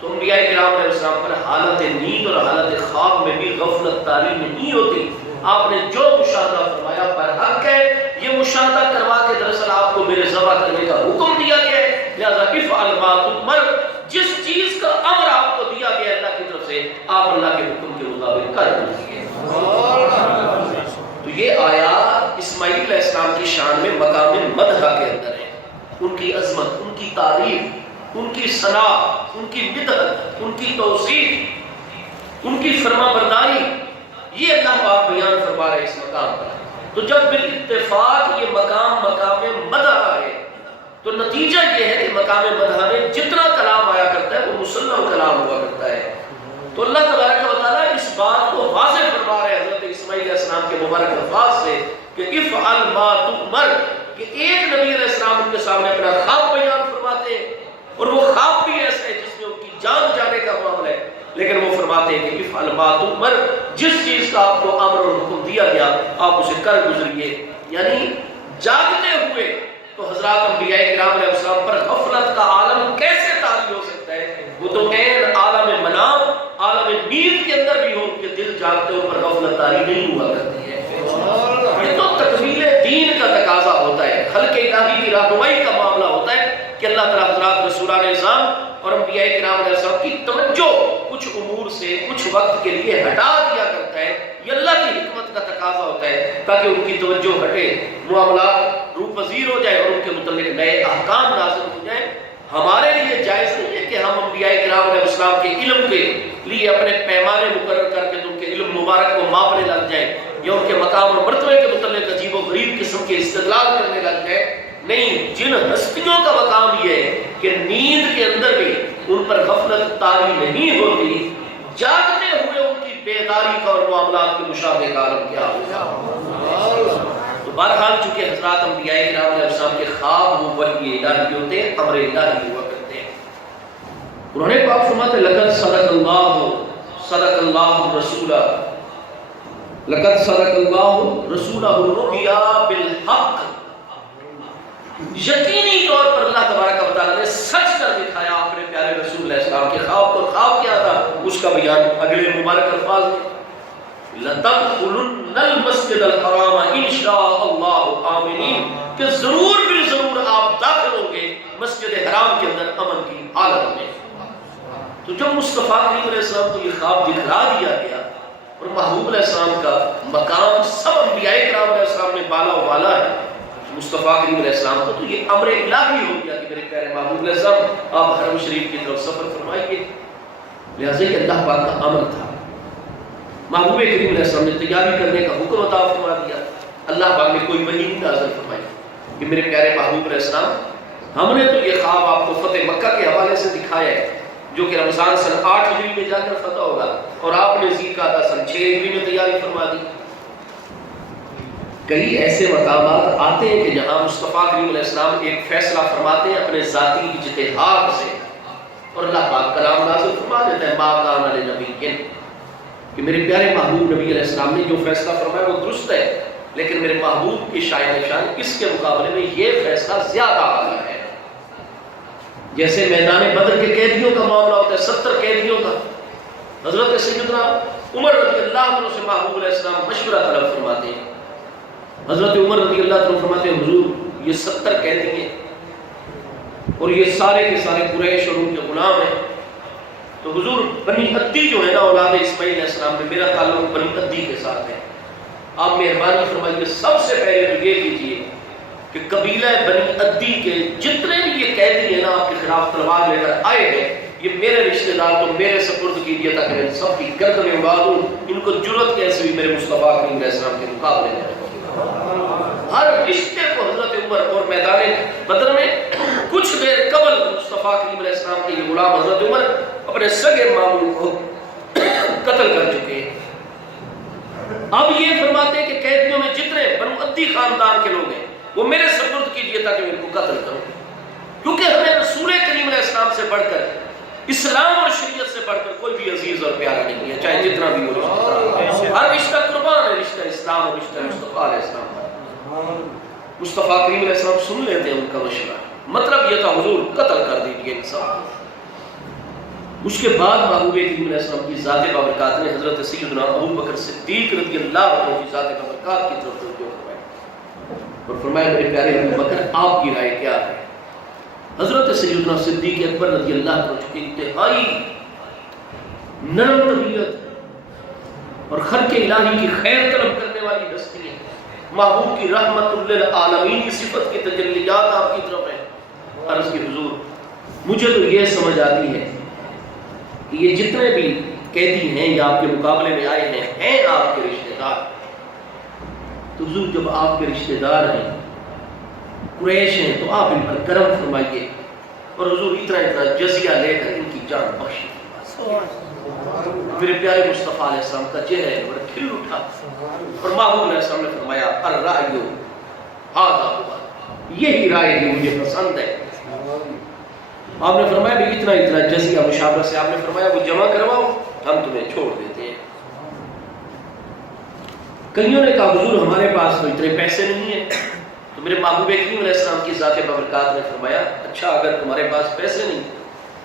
تو انبیاء کرام علیہ السلام پر حالت نیند اور حالت خواب میں بھی غفلت طاری نہیں ہوتی. آپ نے جو مشاہدہ فرمایا پر حق ہے، یہ مشاہدہ کروا کے دراصل آپ کو میرے ذبح کرنے کا حکم دیا گیا ہے. لہٰذا افعل ما تؤمر، کر گزریے۔ تو یہ آیات اسماعیل علیہ السلام کی شان میں مقام مدح کے اندر ہے، ان کی عظمت، ان کی تعریف، ان کی ثنا، ان کی مدحت، ان کی توصیف، ان کی فرما برداری، یہ اللہ پاک بیان فرما رہے اس مقام پر۔ تو جب بالاتفاق یہ مقام مدح ہے تو نتیجہ یہ ہے کہ مقام مدح میں جتنا کلام آیا کرتا ہے وہ مسلم کلام ہوا کرتا ہے۔ تو اللہ تبارک و تعالیٰ اس بات کو واضح فرما رہے حضرت اسماعیل علیہ السلام کے مبارک الفاظ سے کہ افعل ما تؤمر، کہ ایک نبی علیہ السلام ان کے سامنے اپنا خواب بیان فرماتے ہیں، اور وہ خواب بھی ایسا ہے جس میں ان کی جان جانے کا معاملہ ہے، لیکن وہ فرماتے ہیں کہ افعل ما تؤمر، جس چیز کا آپ کو امر اور حکم دیا گیا آپ اسے کر گزریے۔ یعنی جاگتے ہوئے تو حضرات انبیاء کرام علیہ السلام پر غفلت کا عالم کیسے طاری ہو سکتا ہے؟ وہ تو عین عالم منام، عالم نیند کے اندر بھی ہو کہ دل جاگتے ہو پر غفلت طاری نہیں ہوا کرتی ہے۔ یہ تو تکمیل دین کا تقاضا ہوتا ہے، خلق الہی کی رہنمائی کا معاملہ ہوتا ہے کہ اللہ تعالیٰ حضرات رسولان اعظام اور انبیاء کرام علیہ السلام کی توجہ کچھ امور سے کچھ وقت کے لیے ہٹا دیا کرتا ہے۔ یہ اللہ کی حکمت کا تقاضا ہوتا ہے تاکہ ان کی توجہ ہٹے، معاملات روح پذیر ہو جائے اور ان کے متعلق نئے احکام نازل ہو جائیں۔ ہمارے لیے جائز نہیں ہے کہ ہم انبیاء کرام علیہ السلام کے علم کے لیے اپنے پیمانے مقرر کر کے ان کے علم مبارک کو ماپنے لگ جائیں یا ان کے مقام اور مرتبے کے متعلق عجیب و غریب قسم کے استدلال کرنے لگ جائیں۔ نہیں، جن ہستیوں کا مقام یہ ہے کہ نیند کے اندر بھی ان پر غفلت طاری نہیں ہوتی، جاگتے ہوئے ان کی بیداری کا اور معاملات کے مشاہدے کا عالم کیا ہوگا۔ تو بہرحال چونکہ حضرات انبیاء کرام علیہ السلام کے خواب وہ وحی الہی ہوتے ہیں، امر الہی ہوا کرتے ہیں۔ قرآن پاک فرماتے ہیں لقد صدق اللہ رسولہ، لقد صدق اللہ رسولہ الرؤیا بالحق، یقینی طور پر اللہ تبارک و تعالیٰ نے سچ کر دکھایا اپنے پیارے رسول علیہ السلام کے خواب کو۔ خواب کیا تھا اس کا بیان اگلے مبارک الفاظ میں، لَتَدْخُلُنَّ الْمَسْجِدَ الْحَرَامَ إِنْ شَاءَ اللَّهُ آمِنِينَ، کہ ضرور بالضرور آپ داخل ہوں گے مسجد حرام کے اندر امن کی حالت میں۔ تو جب مصطفیٰ کریم علیہ السلام کو یہ خواب دکھلا دیا گیا اور محبوب علیہ السلام کا مقام سب انبیاء کرام علیہ السلام میں بالا و بالا ہے مصطفیٰ کریم علیہ السلام کو، تو یہ امر الہی ہو گیا کہ میرے پیارے محبوب علیہ السلام آپ حرم شریف کی طرف سفر فرمائیے۔ لہٰذا یہ اللہ پاک کا امر تھا۔ محبوب کریم علیہ السلام نے تیاری کرنے کا حکم عطا فرما دیا۔ اللہ پاک نے کوئی وحی نہیں نازل فرمائی کہ میرے پیارے محبوب علیہ السلام ہم نے تو یہ خواب آپ کو فتح مکہ کے حوالے سے دکھایا ہے جو کہ رمضان سن 8 ہجری میں جا کر فتح ہوگا، اور آپ نے ذیقعدہ سن 6 ہجری میں تیاری فرما دی۔ کئی ایسے مقامات آتے ہیں کہ جہاں مصطفیٰ کریم علیہ السلام ایک فیصلہ فرماتے ہیں اپنے ذاتی اجتہاد سے، اور اللہ پاک کلام نازل فرما دیتا ہے ما کان لنبی، کہ میرے پیارے محبوب نبی علیہ السلام نے جو فیصلہ فرمایا وہ درست ہے، لیکن میرے محبوب کی شان اس کے مقابلے میں یہ فیصلہ زیادہ اعلیٰ ہے۔ جیسے میدان بدر کے قیدیوں کا معاملہ ہوتا ہے، 70 قیدیوں کا، حضرت سیدنا عمر رضی اللہ عنہ سے محبوب علیہ السلام مشورہ طلب فرماتے ہیں۔ حضرت عمر رضی اللہ عنہ فرماتے ہیں حضور یہ 70 قیدی ہیں اور یہ سارے کے سارے قریش اور ان کے غلام ہیں، تو حضور بنی عدی جو ہے نا اولاد اسماعیل علیہ السلام میں، میرا تعلق بنی عدی کے ساتھ ہے، آپ مہربانی فرمائیے سب سے پہلے تو یہ کیجیے کہ قبیلہ بنی عدی کے جتنے بھی یہ قیدی ہیں نا آپ کے خلاف تلوار لے کر آئے ہیں، یہ میرے رشتہ دار تو میرے سپرد کیجیے تاکہ میں سب کی گردنیں اڑا دوں، ان کو جرأت کیسے بھی میرے مصطفیٰ کریم علیہ السلام کے مقابلے میں۔ ہر رشتے کو حضرت عمر اور میدان بدر میں کچھ دیر قبل مصطفیٰ کریم علیہ السلام کے یہ غلام حضرت عمر اپنے سگے ماموں کو قتل کر چکے ہیں۔ اب یہ فرماتے ہیں کہ قیدیوں میں جتنے بنو عدی خاندان کے لوگ ہیں وہ میرے سپرد کیجیے تاکہ میں ان کو قتل کروں، کیونکہ ہمیں رسول کریم علیہ السلام سے بڑھ کر، اسلام اور شریعت سے بڑھ کر کوئی بھی عزیز اور پیارا نہیں ہے، چاہے جتنا بھی ہو رشتہ، ہر رشتہ قربان ہے، رشتہ اسلام اور رشتہ مصطفیٰ علیہ السلام۔ مصطفیٰ کریم علیہ السلام سن لیتے ہیں ان کا مشورہ، مطلب یہ تھا حضور قتل کر دیجیے انسان۔ اس کے بعد محبوب کریم علیہ السلام کی ذات بابرکات نے حضرت سیدنا ابو بکر صدیق رضی اللہ عنہ کی ذات بابرکات کی طرف توجہ فرمائی اور فرمایا میرے پیارے ابو بکر آپ کی رائے کیا ہے؟ حضرت سیدنا صدیق اکبر رضی اللہ عنہ چونکہ انتہائی نرم طبیعت اور خلق الہی کی خیر طلب کرنے والی ہستی ہے، محبوب کی رحمت للعالمین کی صفت کی تجلیات آپ کی طرف ہے۔ عرض کی حضور مجھے تو یہ سمجھ آتی ہے کہ یہ جتنے بھی قیدی ہیں یا آپ کے مقابلے میں آئے ہیں آپ کے رشتہ دار، تو حضور جب آپ کے رشتہ دار ہیں، قریش ہیں، تو آپ ان پر کرم فرمائیے اور حضور اتنا اتنا جزیہ لے کر ان کی جان بخشی۔ میرے پیارے مصطفیٰ علیہ السلام کا چہرہ بڑا کھل اٹھا اور محبوب علیہ السلام نے فرمایا الرأی ھذا ھوا، یہی رائے ہے مجھے پسند ہے۔ آپ نے فرمایا بھی اتنا اتنا جزیہ مشاورہ سے آپ نے فرمایا وہ جمع کرواؤ، ہم تمہیں چھوڑ دیتے ہیں۔ کئیوں نے کہا حضور ہمارے پاس تو اتنے پیسے نہیں ہیں، تو میرے محبوب کریم علیہ السلام کی ذات بابرکات نے فرمایا اچھا اگر تمہارے پاس پیسے نہیں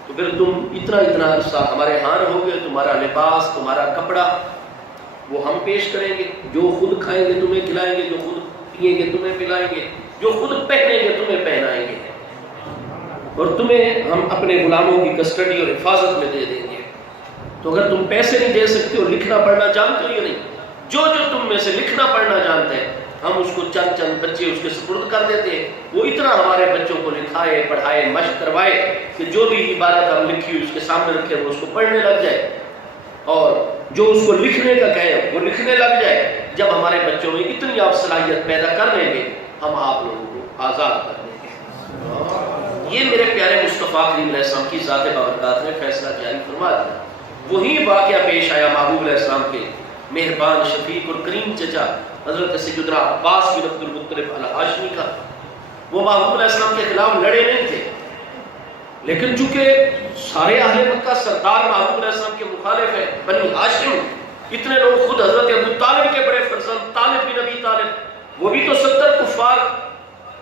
تو پھر تم اتنا عرصہ ہمارے ہاں رہو گے، تمہارا لباس تمہارا کپڑا وہ ہم پیش کریں گے، جو خود کھائیں گے تمہیں کھلائیں گے، جو خود پیئیں گے تمہیں پلائیں گے، جو خود پہنیں گے تمہیں پہنائیں گے، اور تمہیں ہم اپنے غلاموں کی کسٹڈی اور حفاظت میں دے دیں گے۔ تو اگر تم پیسے نہیں دے سکتے اور لکھنا پڑھنا جانتے ہو یا نہیں، جو تم میں سے لکھنا پڑھنا جانتے ہیں ہم اس کو چند بچے اس کے سپرد کر دیتے ہیں، وہ اتنا ہمارے بچوں کو لکھائے پڑھائے مشق کروائے کہ جو بھی عبارت ہم لکھی اس کے سامنے رکھے وہ اس کو پڑھنے لگ جائے، اور جو اس کو لکھنے کا کہیں وہ لکھنے لگ جائے۔ جب ہمارے بچوں میں اتنی آپ صلاحیت پیدا کر لیں گے ہم آپ لوگوں کو آزاد کر دیں گے۔ یہ میرے پیارے مصطفیٰ کریم علیہ السلام کی ذات بابرکات نے فیصلہ جاری فرما دیا۔ وہی واقعہ پیش آیا محبوب علیہ السلام کے مہربان شفیق اور کریم چچا حضرت سیدنا عباس بن عبد المطلب الہاشمی کا۔ وہ محبوب علیہ السلام کے خلاف لڑے نہیں تھے، لیکن چونکہ سارے اہل مکہ سردار محبوب علیہ السلام کے مخالف ہیں، بنی ہاشم، اتنے لوگ، خود حضرت ابو طالب کے بڑے فرزند طالب بن ابی طالب وہ بھی تو 70 کفار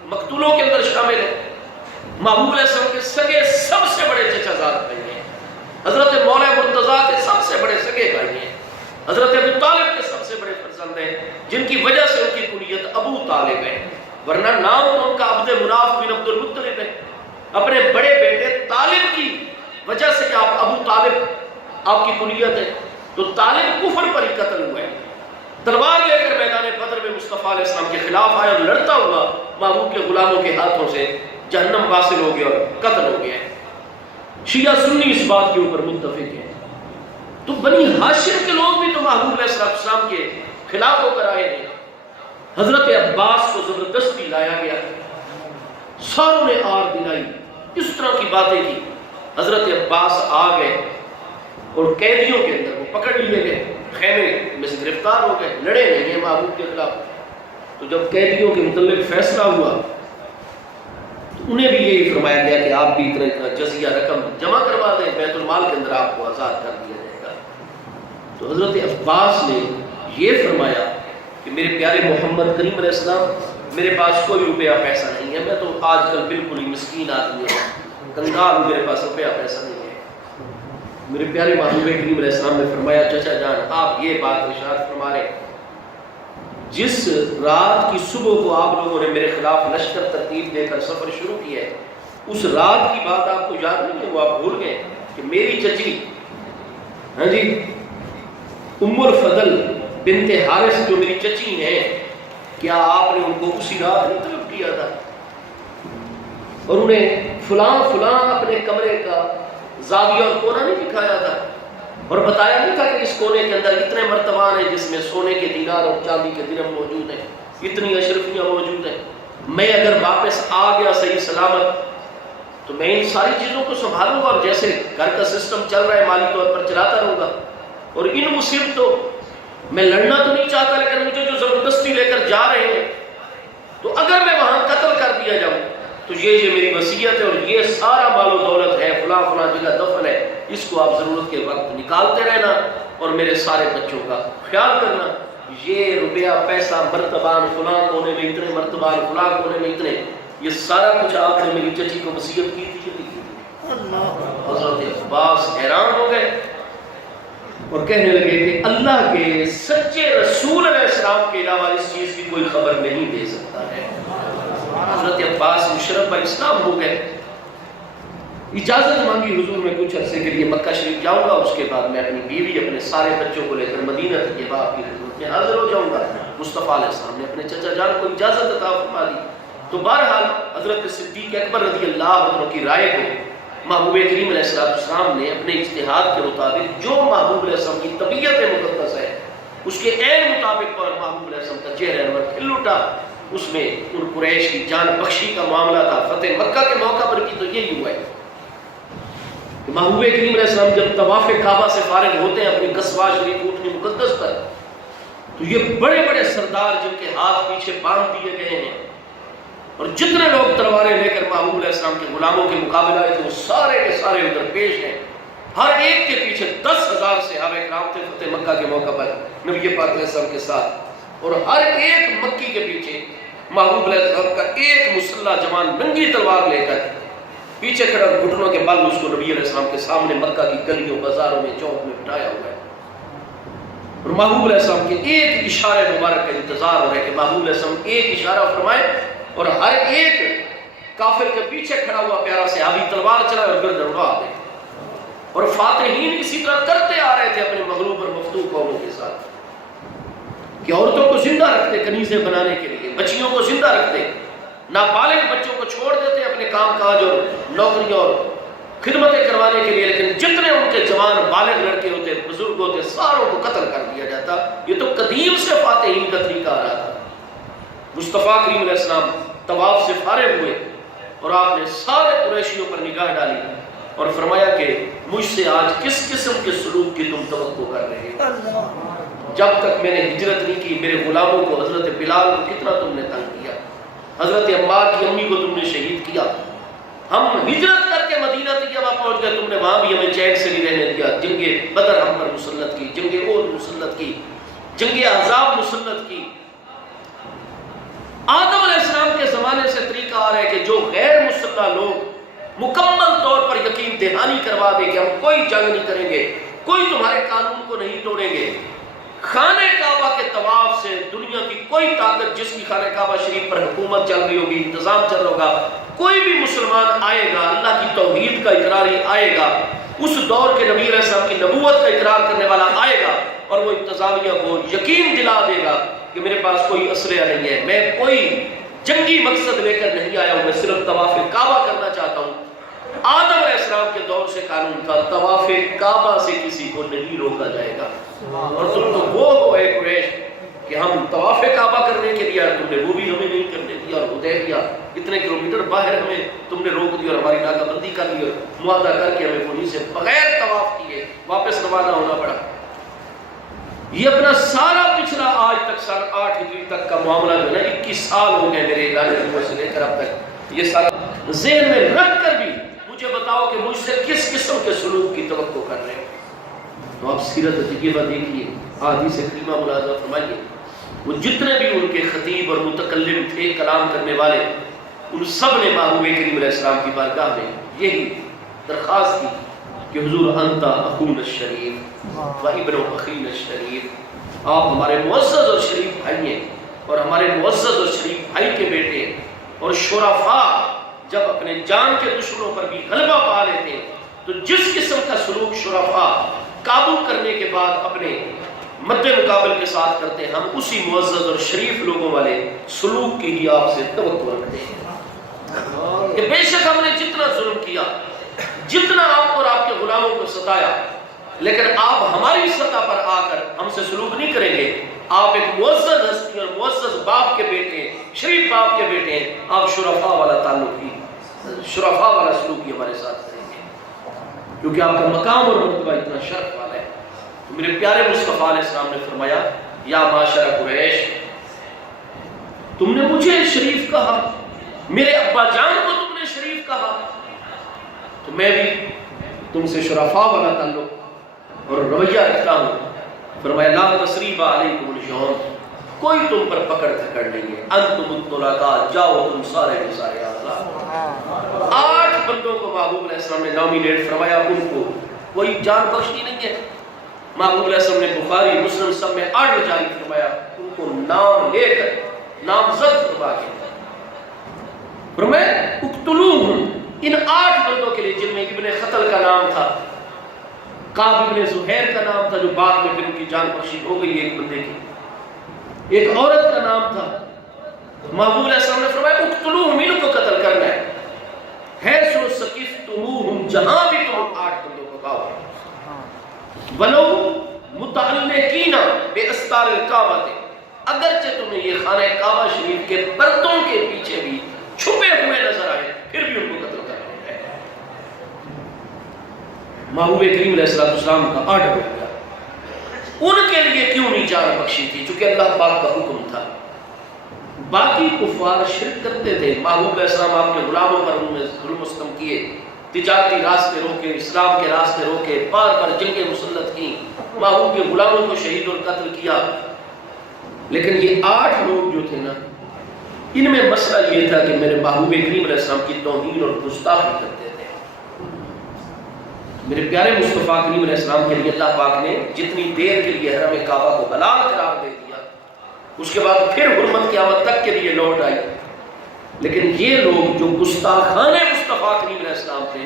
مقتولوں کے اندر شامل ہیں۔ محبوب علیہ السلام کے سگے سب سے بڑے چچا زاد بھائی ہیں، حضرت مولا مرتضیٰ کے سب سے بڑے سگے بھائی ہیں، حضرت ابو طالب کے سب سے بڑے فرزند ہیں، جن کی وجہ سے ان کی کنیت ابو طالب ہے، ورنہ نام تو ان کا عبد مناف بن عبد المطلب ہے۔ اپنے بڑے بیٹے طالب کی وجہ سے آپ ابو طالب آپ کی کنیت ہے، تو طالب کفر پر ہی قتل ہوا ہے۔ تلوار لے کر میدان بدر میں مصطفیٰ علیہ السلام کے خلاف آیا اور لڑتا ہوا محبوب کے غلاموں کے ہاتھوں سے جہنم واصل ہو گیا اور قتل ہو گیا ہے۔ شیعہ سنی اس بات کے اوپر متفق ہیں۔ تو بنی ہاشم کے لوگ بھی تو محبوب علیہ السلام کے خلاف ہو کر آئے ہیں۔ حضرت عباس کو زبردستی لایا گیا، ساروں نے آر دلائی، اس طرح کی باتیں کی۔ حضرت عباس آ گئے اور قیدیوں کے اندر وہ پکڑ لیے گئے، خیمے میں سے گرفتار ہو گئے، لڑے نہیں ہیں محبوب کے خلاف۔ تو جب قیدیوں کے متعلق فیصلہ ہوا تو انہیں بھی یہی فرمایا گیا کہ آپ بھی اتنا جزیہ رقم جمع کروا دیں، بیت المال کے اندر آپ کو آزاد کر دیا جائے گا۔ تو حضرت عباس نے یہ فرمایا کہ میرے پیارے محمد کریم علیہ السلام، میرے پاس کوئی روپیہ پیسہ نہیں ہے، میں تو آج کل بالکل ہی مسکین آدمی ہوں، کنگال ہوں، میرے پاس روپیہ پیسہ نہیں ہے۔ میرے پیارے محبوب کریم علیہ السلام نے فرمایا چچا جان آپ یہ بات ارشاد فرما رہے، جس رات کی صبح کو آپ لوگوں نے میرے خلاف لشکر ترتیب دے کر سفر شروع کیا ہے، اس رات کی بات آپ کو یاد نہیں ہے؟ وہ آپ بھول گئے کہ میری چچی ہاں جی ام الفضل بنت حارث جو میری چچی ہیں، کیا آپ نے ان کو اسی رات نہیں طلب کیا تھا اور انہیں فلاں فلاں اپنے کمرے کا زاویہ اور کونا نہیں دکھایا تھا اور بتایا نہیں تھا کہ اس کونے کے اندر اتنے مرتبان ہیں جس میں سونے کے دینار اور چاندی کے درہم موجود ہیں، اتنی اشرفیاں موجود ہیں؟ میں اگر واپس آ گیا صحیح سلامت تو میں ان ساری چیزوں کو سنبھالوں گا اور جیسے گھر کا سسٹم چل رہا ہے مالی طور پر چلاتا رہوں گا، اور ان مصیبتوں میں لڑنا تو نہیں چاہتا، لیکن مجھے جو زبردستی لے کر جا رہے ہیں تو اگر میں وہاں قتل کر دیا جاؤں تو یہ میری وصیت ہے اور یہ سارا مال و دولت ہے، فلاں فلاں جگہ دفن ہے، اس کو آپ ضرورت کے وقت نکالتے رہنا اور میرے سارے بچوں کا خیال کرنا۔ یہ روپیہ پیسہ مرتبان فلاں کونے میں اتنے، مرتبان فلاں کونے میں اتنے، یہ سارا کچھ آپ نے میری چچی کو وصیت کی تھی۔ حضرت عباس حیران ہو گئے اور کہنے لگے کہ اللہ کے سچے رسول علیہ السلام کے علاوہ اس چیز کی کوئی خبر نہیں دے سکتا ہے۔ حضرت عباس مشرف پر اسلام ہو گئے اجازت مانگی حضور میں کچھ عرصے کے لیے مکہ شریف جاؤں گا، اس کے بعد میں اپنی بیوی اپنے سارے بچوں کو لے کر مدینہ طیبہ کی خدمت میں حاضر ہو جاؤں گا۔ مصطفیٰ علیہ السلام نے اپنے چچا جان کو اجازت عطا فرما دی۔ تو بہرحال حضرت صدیق اکبر رضی اللہ عنہ کی رائے کو محبوب کریم علیہ السلام نے اپنے اجتہاد کے مطابق جو محبوب علیہ السلام کی طبیعت مقدس ہے اس کے عین مطابق پر محبوب علیہ السلام کا چہرہ انور کھل اٹھا۔ اس میں ان قریش کی جان بخشی کا معاملہ تھا۔ فتح مکہ کے موقع پر بھی تو یہی ہوا ہے کہ محبوب کریم علیہ السلام جب طواف کعبہ سے فارغ ہوتے ہیں اپنی قصوہ شریف اٹھنی مقدس پر، تو یہ بڑے بڑے سردار جن کے ہاتھ پیچھے باندھ دیے گئے ہیں اور جتنے لوگ تلواریں لے کر محبوب علیہ السلام کے غلاموں کے مقابلہ آئے تھے وہ سارے کے سارے ادھر پیش ہیں۔ ہر ایک کے پیچھے 10,000 صحابہ کرام تھے فتح مکہ کے موقع پر نبی پاک علیہ السلام کے ساتھ، اور ہر ایک مکی کے پیچھے محبوب علیہ السلام کا ایک مسلح جوان ننگی تلوار لے کر پیچھے کھڑا گھٹنوں کے بل اس کو نبی علیہ السلام کے سامنے مکہ کی گلیوں بازاروں میں چوک میں بٹھایا ہوا ہے، اور محبوب علیہ السلام کے ایک اشارے مبارک کا انتظار ہو رہا ہے کہ محبوب علیہ السلام ایک اشارہ فرمائے اور ہر ایک کافر کے پیچھے کھڑا ہوا پیارا صحابی تلوار چلائے اور گردن اڑا دے۔ اور فاتحین اسی طرح کرتے آ رہے تھے اپنے مغلوب اور مفتوح قوموں کے ساتھ کہ عورتوں کو زندہ رکھتے کنیزیں بنانے کے لیے، بچیوں کو زندہ رکھتے، نابالغ بچوں کو چھوڑ دیتے اپنے کام کاج اور نوکریوں اور خدمتیں کروانے کے لیے، لیکن جتنے ان کے جوان بالغ لڑکے ہوتے بزرگ ہوتے ساروں کو قتل کر دیا جاتا۔ یہ تو قدیم سے فاتحین کا طریقہ آ رہا تھا۔ مصطفیٰ کریم علیہ السلام طواف سے فارغ ہوئے اور آپ نے سارے قریشیوں پر نگاہ ڈالی اور فرمایا کہ مجھ سے آج کس قسم کے سلوک کی تم توقع کر رہے ہو؟ جب تک میں نے ہجرت نہیں کی میرے غلاموں کو، حضرت بلال کو کتنا تم نے تنگ کیا، حضرت عمار کی امی کو تم نے شہید کیا، ہم ہجرت کر کے مدینہ طیبہ پہنچ گئے، تم نے وہاں بھی ہمیں چین سے نہیں رہنے دیا، جنگ بدر ہم پر مسلط کی، جنگ احد مسلط کی، جنگ احزاب مسلط کی۔ آدم علیہ السلام کے زمانے سے طریقہ آ رہا ہے کہ جو غیر مسلح لوگ مکمل طور پر یقین دہانی کروا دے کہ ہم کوئی جنگ نہیں کریں گے، کوئی تمہارے قانون کو نہیں توڑیں گے، خانہ کعبہ کے طواف سے دنیا کی کوئی طاقت جس کی خانہ کعبہ شریف پر حکومت چل رہی ہوگی، انتظام چل رہا ہوگا، کوئی بھی مسلمان آئے گا اللہ کی توحید کا اقراری آئے گا، اس دور کے نبی علیہ السلام کی نبوت کا اقرار کرنے والا آئے گا اور وہ انتظامیہ کو یقین دلا دے گا کہ میرے پاس کوئی اسلحہ نہیں ہے، میں کوئی جنگی مقصد لے کر نہیں آیا ہوں، میں صرف طواف کعبہ کرنا چاہتا ہوں۔ آدم علیہ السلام کے دور سے قانون تھا طواف کعبہ سے کسی کو نہیں روکا جائے گا، اور تم تو وہ ہو اے قریش کہ ہم طواف کعبہ کرنے کے لیے تم نے وہ بھی ہمیں نہیں کرنے دیا، اور حدیبیہ اتنے کلومیٹر باہر ہمیں تم نے روک دیا اور ہماری ناکہ بندی کر لی اور معاہدہ کر کے ہمیں وہیں سے بغیر طواف کیے واپس روانہ ہونا پڑا۔ یہ اپنا سارا پچھلا آج تک سال 8 ہجری تک کا معاملہ جو ہے 21 سال ہو گئے میرے اعلان سے لے کر اب تک، یہ سارا ذہن میں رکھ کر بھی مجھے بتاؤ کہ مجھ سے کس قسم کے سلوک کی توقع کر رہے ہیں۔ تو آپ سیرت طیبہ دیکھیے، حدیث کریمہ ملاحظہ فرمائیے، وہ جتنے بھی ان کے خطیب اور متکلم تھے کلام کرنے والے، ان سب نے محبوب کریم علیہ السلام کی بارگاہ میں یہی درخواست کی کہ حضور انت اخونا الشریف و ابن اخینا الشریف، آپ ہمارے معزز اور شریف بھائی ہیں اور ہمارے معزز اور شریف بھائی کے بیٹے ہیں، اور شرفاء جب اپنے جان کے دشمنوں پر بھی غلبہ پا لیتے ہیں تو جس قسم کا سلوک شرفاء قابو کرنے کے بعد اپنے مد مقابل کے ساتھ کرتے ہیں، ہم اسی معزز اور شریف لوگوں والے سلوک کی ہی آپ سے توقع رکھتے ہیں کہ بے شک ہم نے جتنا ظلم کیا، جتنا آپ اور آپ کے غلاموں کو ستایا، لیکن آپ ہماری سطح پر آ کر ہم سے سلوک نہیں کریں گے۔ آپ ایک معزز ہستی اور معزز باپ کے بیٹے ہیں، شریف باپ کے بیٹے ہیں، آپ شرفاء والا تعلق ہی، شرفاء والا سلوک ہی ہمارے ساتھ کریں گے، کیونکہ آپ کا مقام اور مرتبہ اتنا شرف والا ہے۔ تو میرے پیارے مصطفیٰ علیہ السلام نے فرمایا یا معاشر قریش، تم نے مجھے شریف کہا، میرے ابا جان کو تم نے شریف کہا، تو میں بھی تم سے شرفاء والا تعلق اور رویہ رکھتا ہوں۔ فرمایا لا تثریب علیکم اليوم، کوئی تم پر پکڑ دھکڑ نہیں ہے، انتم الطلقاء، جاؤ تم سارے کے سارے آزاد۔ 8 بندوں کو محبوب علیہ السلام نے نامینیٹ فرمایا، ان کو کوئی جان بخشی نہیں ہے۔ محبوب علیہ السلام نے بخاری مسلم سب میں آرڈر جاری فرمایا، ان کو نام لے کر نامزد فرما کے فرمایا اقتلوہم، ان 8 بندوں کے لیے، جن میں ابن خطل کا نام تھا، کعب ابن زہیر کا نام تھا جو بعد میں پھر ان کی جان بخشی ہو گئی ایک بندے کی، ایک عورت کا نام تھا، محبوب علیہ السلام نے فرمایا اقتلوہم، ان کو قتل کرنا ہے، حیث ثقفتموہم، جہاں بھی تم 8 بندوں کو پاؤ، ولو متعلقین باستار الکعبہ، اگرچہ تمہیں یہ خانہ کعبہ شریف کے پردوں کے پیچھے بھی چھپے ہوئے نظر آئے، پھر بھی ان کو قتل کرنا ہے۔ محبوب کریم علیہ السلام کا آرڈر ہو گیا۔ ان کے لیے کیوں نہیں جان بخشی تھی؟ چونکہ اللہ پاک کا حکم تھا۔ باقی کفار شرک کرتے تھے، محبوب علیہ السلام آپ کے غلاموں پر انہوں نے ظلم و ستم کیے، تجارتی راستے روکے، اسلام کے راستے روکے، بار بار جنگیں مسلط کی، محبوب کے غلاموں کو شہید اور قتل کیا۔ لیکن یہ 8 لوگ جو تھے نا، ان میں مسئلہ یہ تھا کہ میرے محبوب کریم علیہ السلام کی توہین اور گستاخی کرتے تھے۔ میرے پیارے مصطفیٰ کریم علیہ السلام کے لیے اللہ پاک نے جتنی دیر کے لیے حرم کعبہ کو حلال قرار دے دیا، اس کے بعد پھر حرمت قیامت تک کے لیے لوٹ آئی، لیکن یہ لوگ جو گستاخان مصطفیٰ کریم علیہ السلام تھے،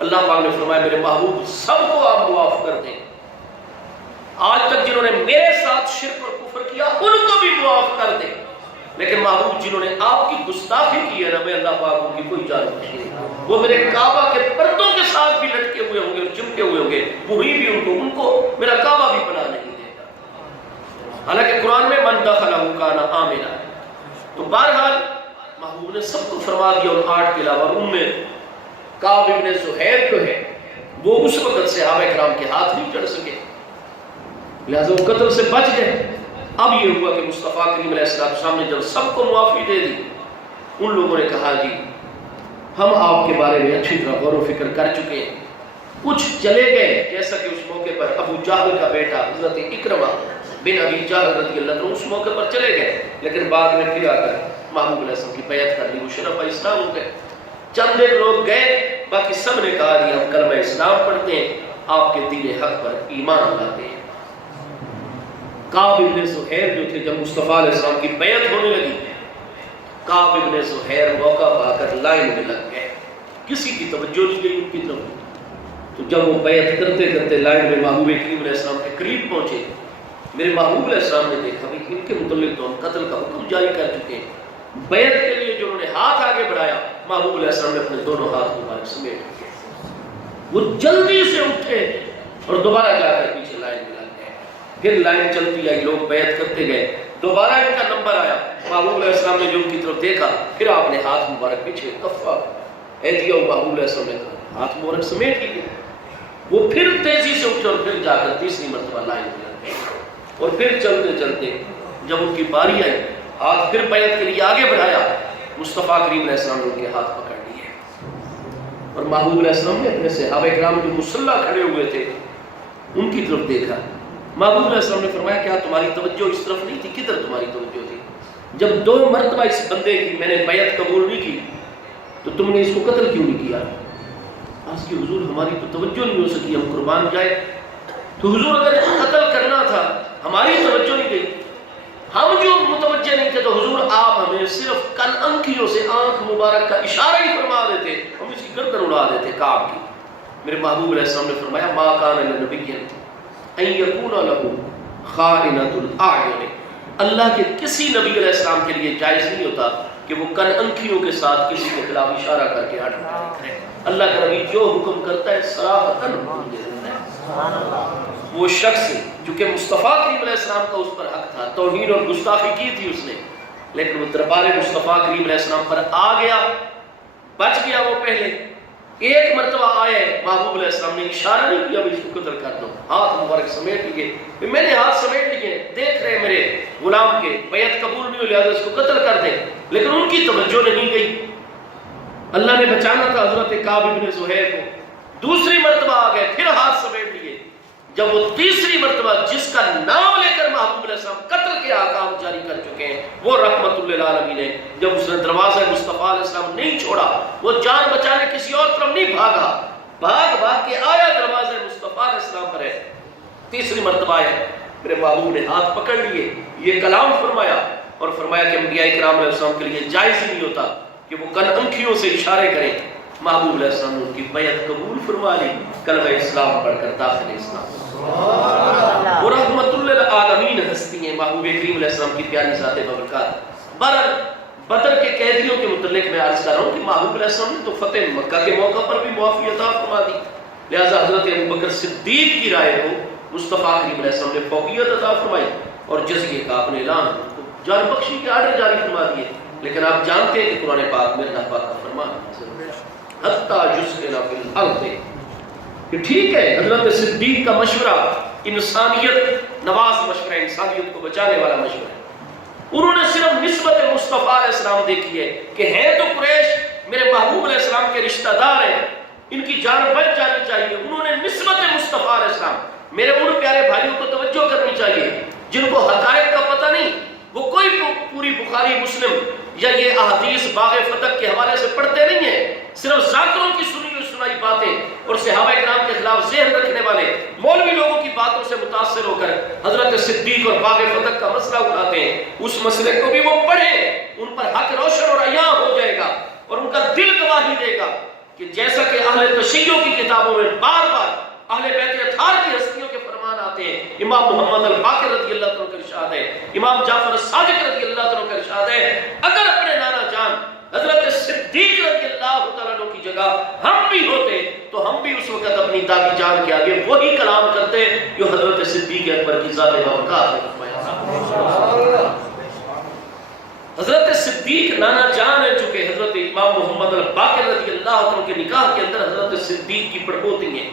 اللہ پاک نے فرمایا میرے محبوب سب کو آپ معاف کر دیں۔ آج تک جنہوں نے میرے ساتھ شرک اور کفر کیا ان کو بھی معاف کر دیں، لیکن محبوب جنہوں نے آپ کی گستاخی کی ہے نا، میں اللہ پاک ان کی کوئی جان بخشی نہیں، وہ میرے کعبہ کے پردوں کے ساتھ بھی لٹکے ہوئے ہوں گے اور چمٹے ہوئے ہوں گے، وہی بھی ان کو میرا کعبہ بھی پناہ نہیں دے گا۔ حالانکہ قرآن میں من دخلہ کان آمنا، تو بہرحال محبوب نے سب کو فرما دیا ان 8 کے علاوہ۔ ان میں کعب ابن زہیر جو ہے وہ اس وقت صحابہ کرام کے ہاتھ نہیں چڑھ سکے، لہذا وہ قتل سے بچ گئے۔ اب یہ ہوا کہ مصطفیٰ کریم علیہ السلام نے جب سب کو معافی دے دی، ان لوگوں نے کہا جی ہم آپ کے بارے میں اچھی طرح غور و فکر کر چکے ہیں، کچھ چلے گئے، جیسا کہ اس موقع پر ابو جہل کا بیٹا حضرت اکرمہ بن ابی جہل رضی اللہ عنہ اس موقع پر چلے گئے، لیکن بعد میں پھر آ کر محبوب علیہ السلام کی بیعت کر لی، وہ شرف اسلام ہو گئے۔ چند ایک لوگ گئے، باقی سب نے کہا جی ہم کلمہ اسلام پڑھتے ہیں، آپ کے دین حق پر ایمان لاتے ہیں۔ کعب ابن زہیر جو تھے، جب مصطفیٰ علیہ السلام کی بیعت ہونے لگی، کعب ابن زہیر موقع پا کر لائن میں لگ گئے، کسی کی توجہ نہیں گئی ان کی طرف۔ تو جب وہ بیعت کرتے کرتے لائن میں محبوب کریم علیہ السلام کے قریب پہنچے، میرے محبوب علیہ السلام نے دیکھا بھی ان کے متعلق تو ہم قتل کا حکم جاری کر چکے ہیں۔ بیعت کے لیے جو انہوں نے ہاتھ آگے بڑھایا، محبوب علیہ السلام نے اپنے دونوں ہاتھ مبارک سمیٹ لیے، وہ جلدی سے اٹھے اور دوبارہ جا کر پیچھے لائن میں لگ گئے۔ پھر لائن چلتی آئی، لوگ بیعت کرتے گئے، دوبارہ ان کا نمبر آیا، محبوب علیہ السلام نے جو ان کی طرف دیکھا، پھر آپ نے ہاتھ مبارک پیچھے کفا ایدیا، محبوب علیہ السلام نے کہا ہاتھ مبارک سمیٹ لیے۔ وہ پھر تیزی سے اٹھے اور پھر جا کر تیسری مرتبہ لائن میں لگ گئے، اور پھر چلتے چلتے جب ان کی باری آئی، ہاتھ پھر بیعت کے لیے آگے بڑھایا، مصطفیٰ کریم علیہ السلام نے ان کے ہاتھ پکڑ لیے، اور محبوب علیہ السلام نے اپنے صحابہ کرام جو مسلح کھڑے ہوئے تھے ان کی طرف دیکھا۔ محبوب علیہ السلام نے فرمایا کیا تمہاری توجہ اس طرف نہیں تھی؟ کدھر تمہاری توجہ تھی؟ جب 2 مرتبہ اس بندے کی میں نے بیعت قبول نہیں کی تو تم نے اس کو قتل کیوں نہیں کیا؟ آج کی حضور ہماری تو توجہ نہیں ہو سکی، ہم قربان جائے تو حضور اگر قتل کرنا تھا ہماری توجہ نہیں گئی، ہم جو متوجہ نہیں تھے تو حضور آپ ہمیں صرف کن انکھیوں سے آنکھ مبارک کا اشارہ ہی فرما دیتے، ہم اس کی گردن اڑا دیتے کعب کی۔ میرے محبوب علیہ السلام نے فرمایا ما کان لنبی ان یکون لہ خائنۃ الاعین، اللہ کے کسی نبی علیہ السلام کے لیے جائز نہیں ہوتا کہ وہ کن انکھیوں کے ساتھ کسی کے خلاف اشارہ کر کے ہٹ کرے۔ اللہ کا نبی جو حکم کرتا ہے صراحتاً حکم دے دیتا ہے۔ وہ شخص جو کہ مصطفیٰ کریم علیہ السلام کا اس پر حق تھا، توہین اور گستاخی کی تھی اس نے، لیکن وہ دربار مصطفیٰ کریم علیہ السلام پر آ گیا، بچ گیا۔ وہ پہلے ایک مرتبہ آئے، محبوب علیہ السلام نے اشارہ نہیں کیا اس کو قتل کر دو، ہاتھ مبارک سمیٹ لیے، میں نے ہاتھ سمیٹ لیے، دیکھ رہے میرے غلام کے بیعت قبول نہیں ہو، لہذا اس کو قتل کر دیں، لیکن ان کی توجہ نہیں گئی۔ اللہ نے بچانا تھا حضرت کعب ابن زہیر کو، دوسری مرتبہ آ گئے، پھر ہاتھ سمیٹ لیے۔ جب وہ تیسری مرتبہ جس کا نام لے کر محبوب علیہ السلام قتل کے احکام جاری کر چکے ہیں، وہ رحمت للعالمین ہے، جب اس نے دروازہ مصطفیٰ علیہ السلام نہیں چھوڑا، وہ جان بچانے کسی اور طرف نہیں بھاگا، بھاگ کے آیا دروازہ مصطفیٰ علیہ السلام پر ہے۔ تیسری مرتبہ آیا، میرے محبوب نے ہاتھ پکڑ لیے، یہ کلام فرمایا اور فرمایا کہ انبیاء کرام علیہ السلام کے لیے جائز ہی نہیں ہوتا کہ وہ کن انکھیوں سے اشارے کریں، محبوب علیہ السلام نے ان کی بیعت قبول فرما لی، کلمہ اسلام پڑھ کر داخل اسلام، وہ رحمت للعالمین ہستی ہیں محبوب کریم علیہ السلام کی پیاری ذات بابرکات۔ بدر کے قیدیوں کے متعلق میں عرض کر رہا ہوں کہ محبوب علیہ السلام نے تو فتح مکہ کے موقع پر بھی معافی عطا فرما دی، لہذا حضرت ابوبکر صدیق کی رائے کو مصطفیٰ کریم علیہ السلام نے فوقیت عطا فرمائی اور جزیے کا اپنے اعلان جان بخشی کے آرڈر جاری فرما دیے۔ لیکن آپ جانتے ہیں کہ قرآن پاک میں اللہ پاک کا فرمان حتیٰ یسکن فی الارض، کہ ٹھیک ہے حضرت صدیق کا مشورہ انسانیت نواز مشورہ، انسانیت کو بچانے والا مشورہ ہے، انہوں نے صرف نسبت مصطفیٰ علیہ السلام دیکھی ہے کہ ہیں تو قریش میرے محبوب علیہ السلام کے رشتہ دار ہیں، ان کی جان بچ جانی چاہیے، انہوں نے نسبت مصطفیٰ علیہ السلام میرے ان پیارے بھائیوں کو توجہ کرنی چاہیے جن کو حقائق کا پتہ نہیں، وہ کوئی پوری بخاری مسلم یا یہ احادیث باغ فتح کے حوالے سے پڑھتے نہیں ہیں، صرف ذاکروں کی سنی ہوئی سنائی باتیں اور صحابہ کرام کے خلاف ذہن رکھنے والے مولوی لوگوں کی باتوں سے متاثر ہو کر حضرت صدیق اور باغ فتح کا مسئلہ اٹھاتے ہیں۔ اس مسئلے کو بھی وہ پڑھیں، ان پر حق روشن اور عیاں ہو جائے گا اور ان کا دل گواہی دے گا کہ جیسا کہ اہل تشیع کی کتابوں میں بار بار اہل بیت اطہار کی ہستیوں کے فرمان آتے ہیں، امام محمد الباقر رضی اللہ عنہ کا ارشاد ہے، امام جعفر الصادق رضی اللہ عنہ کا ارشاد ہے، اگر اپنے نانا جان حضرت صدیق رضی اللہ تعالیٰ عنہ کی جگہ ہم بھی ہوتے تو ہم بھی اس وقت اپنی دادی جان کے آگے وہی کلام کرتے جو حضرت صدیق اکبر کی ذات بابرکات نے فرمایا۔ حضرت صدیق نانا جان ہے، چونکہ حضرت امام محمد الباقر رضی اللہ عنہ کے نکاح کے اندر حضرت صدیق کی پڑپوتی ہیں،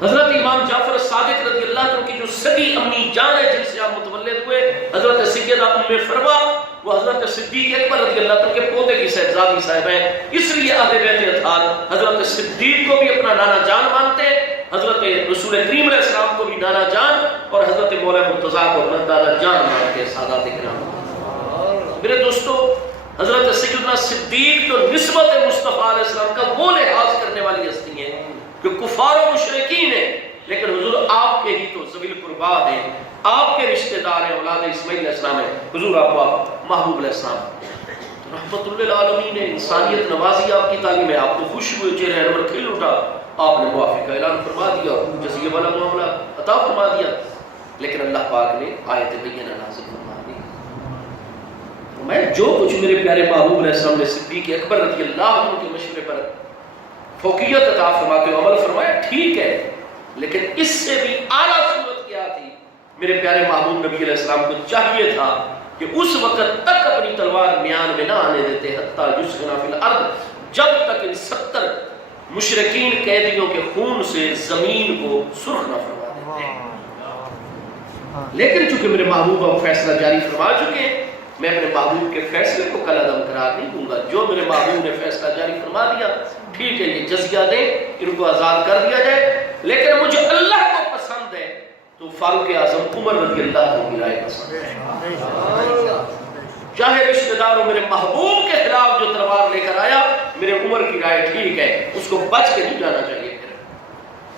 حضرت امام جعفر الصادق رضی اللہ عنہ کی جو سگی امی جان ہے جن سے آپ متولد ہوئے حضرت سیدہ ام فروا، وہ حضرت صدیق اکبر رضی اللہ عنہ کے پوتے کی صاحبزادی صاحب ہیں، اس لیے اہل بیت اطہار حضرت صدیق کو بھی اپنا نانا جان مانتے ہیں، حضرت رسول کریم علیہ السلام کو بھی نانا جان اور حضرت مولا مرتضیٰ کو اپنا دادا جان مانتے ہیں۔ سادات کرام، میرے دوستو، حضرت سیدنا صدیق تو نسبت مصطفیٰ علیہ السلام کا وہ لحاظ کرنے والی ہستی ہیں کہ کفار و مشرکین ہیں، لیکن حضور آپ کے ہی تو ذوی القربا ہیں، آپ کے رشتہ دار ہیں، اولاد اسماعیل علیہ السلام ہیں، حضور آپ محبوب علیہ السلام رحمت للعالمین ہے، انسانیت نوازی آپ کی تعلیم ہے، آپ کو خوش ہوئے چہرے انور کھل اٹھا، آپ نے معافی کا اعلان فرما دیا اور جزیے والا معاملہ عطا فرما دیا، لیکن اللہ پاک نے آیت بینہ نازل فرما دی۔ میں جو کچھ میرے پیارے محبوب علیہ السلام نے صدیق اکبر رضی اللہ عنہ کے مشورے پر فوقیت عطا فرماتے ہوئے عمل فرمایا، ٹھیک ہے، لیکن اس سے بھی اعلیٰ صورت کیا تھی؟ میرے پیارے محبوب نبی علیہ السلام کو چاہیے تھا کہ اس وقت تک اپنی تلوار میان میں نہ آنے دیتے حتیٰ یسکن فی الارض، جب تک ان 70 مشرکین قیدیوں کے خون سے زمین کو سرخ نہ فرما دیتے۔ لیکن چونکہ میرے محبوب اب فیصلہ جاری فرما چکے ہیں، میں اپنے محبوب کے فیصلے کو کل عدم قرار نہیں دوں گا، جو میرے محبوب نے فیصلہ جاری فرما دیا ٹھیک ہے، یہ جزیہ دیں، ان کو آزاد کر دیا جائے، لیکن مجھے اللہ کو پسند ہے تو فاروق اعظم عمر رضی اللہ عنہ کی رائے پسند ہے، چاہے رشتہ داروں میرے محبوب کے خلاف جو تلوار لے کر آیا، میرے عمر کی رائے ٹھیک ہے، اس کو بچ کے نہیں جانا چاہیے۔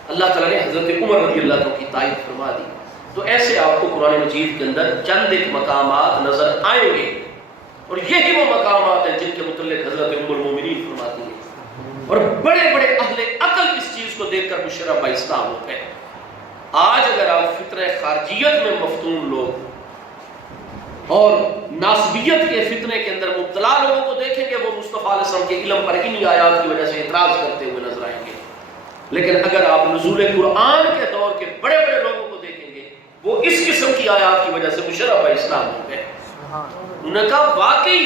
اللہ تعالیٰ نے حضرت عمر رضی اللہ عنہ کی تائید فرما دی۔ تو ایسے آپ کو قرآن مجید کے اندر چند ایک مقامات نظر آئیں گے، اور یہی وہ مقامات ہیں جن کے متعلق حضرت ام المومنین فرماتی ہیں، اور بڑے بڑے اہل عقل اس چیز کو دیکھ کر مشرف با اسلام ہوتے ہیں۔ آج اگر آپ فطرہ خارجیت میں مفتون لوگ اور ناسبیت کے فتنے کے اندر مبتلا لوگوں کو دیکھیں گے، وہ مصطفیٰ علیہ السلام کے علم پر انہی آیات کی وجہ سے اعتراض کرتے ہوئے نظر آئیں گے، لیکن اگر آپ نزول قرآن کے دور کے بڑے بڑے لوگوں کو دیکھیں گے، وہ اس قسم کی آیات کی وجہ سے مشرف با اسلام ہو گئے۔ انہوں نے کہا واقعی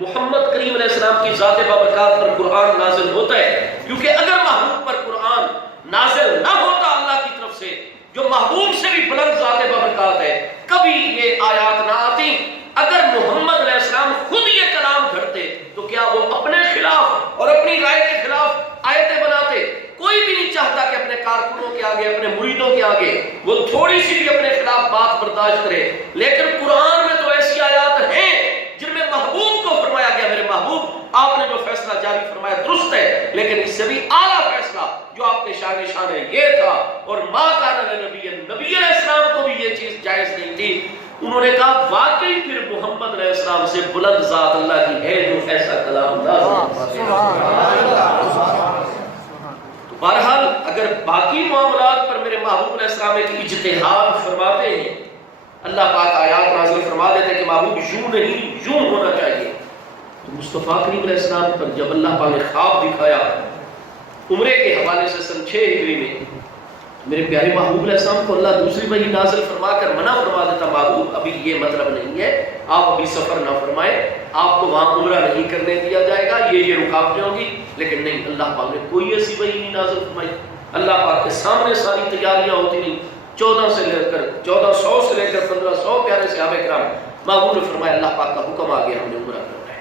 محمد کریم علیہ السلام کی ذات بابرکات پر قرآن نازل ہوتا ہے، کیونکہ اگر محبوب پر قرآن نازل نہ ہوتا اللہ کی طرف سے، جو محبوب سے بھی بلند ذات بابرکات ہے، کبھی یہ آیات نہ آتی۔ اگر محمد علیہ السلام خود یہ کلام گھڑتے تو کیا وہ اپنے خلاف اور اپنی رائے کے خلاف آیتیں بناتے؟ کوئی بھی نہیں چاہتا کہ اپنے کارکنوں کے آگے، اپنے مریدوں کے آگے وہ تھوڑی سی بھی اپنے خلاف بات برداشت کرے، لیکن قرآن میں تو ایسی آیات ہیں جن میں محبوب کو فرمایا گیا میرے محبوب آپ نے جو فیصلہ جاری فرمایا درست ہے، لیکن اس سے بھی اعلیٰ فیصلہ جو آپ کے شان ہے یہ تھا، اور ما کان لنبی، نبی علیہ السلام کو بھی یہ چیز جائز نہیں تھی۔ انہوں نے کہا واقعی پھر محمد علیہ السلام سے بلند ذات اللہ کی ہے جو ایسا کلام نازل بہرحال اگر باقی معاملات پر میرے محبوب علیہ السلام ایک اجتہاد فرماتے ہیں، اللہ پاک آیات نازل فرما دیتے ہیں کہ محبوب یوں نہیں یوں ہونا چاہیے، تو مصطفیٰ کریم علیہ السلام پر جب اللہ پاک نے خواب دکھایا عمرے کے حوالے سے سن 6 ہجری میں، میرے پیارے محبوب علیہ السلام کو اللہ دوسری وحی نازل فرما کر منع فرما دیتا، محبوب ابھی یہ مطلب نہیں ہے، آپ ابھی سفر نہ فرمائیں، آپ کو وہاں عمرہ نہیں کرنے دیا جائے گا، یہ رکاوٹیں ہوں گی. لیکن نہیں، اللہ پاک نے کوئی ایسی وحی نہیں نازل فرمائی. اللہ پاک کے سامنے ساری تیاریاں ہوتی رہی. 1400 سے لے کر 1500 پیارے صحابہ کرام، محبوب نے فرمایا اللہ پاک کا حکم آ گیا، ہم نے عمرہ کرنا ہے.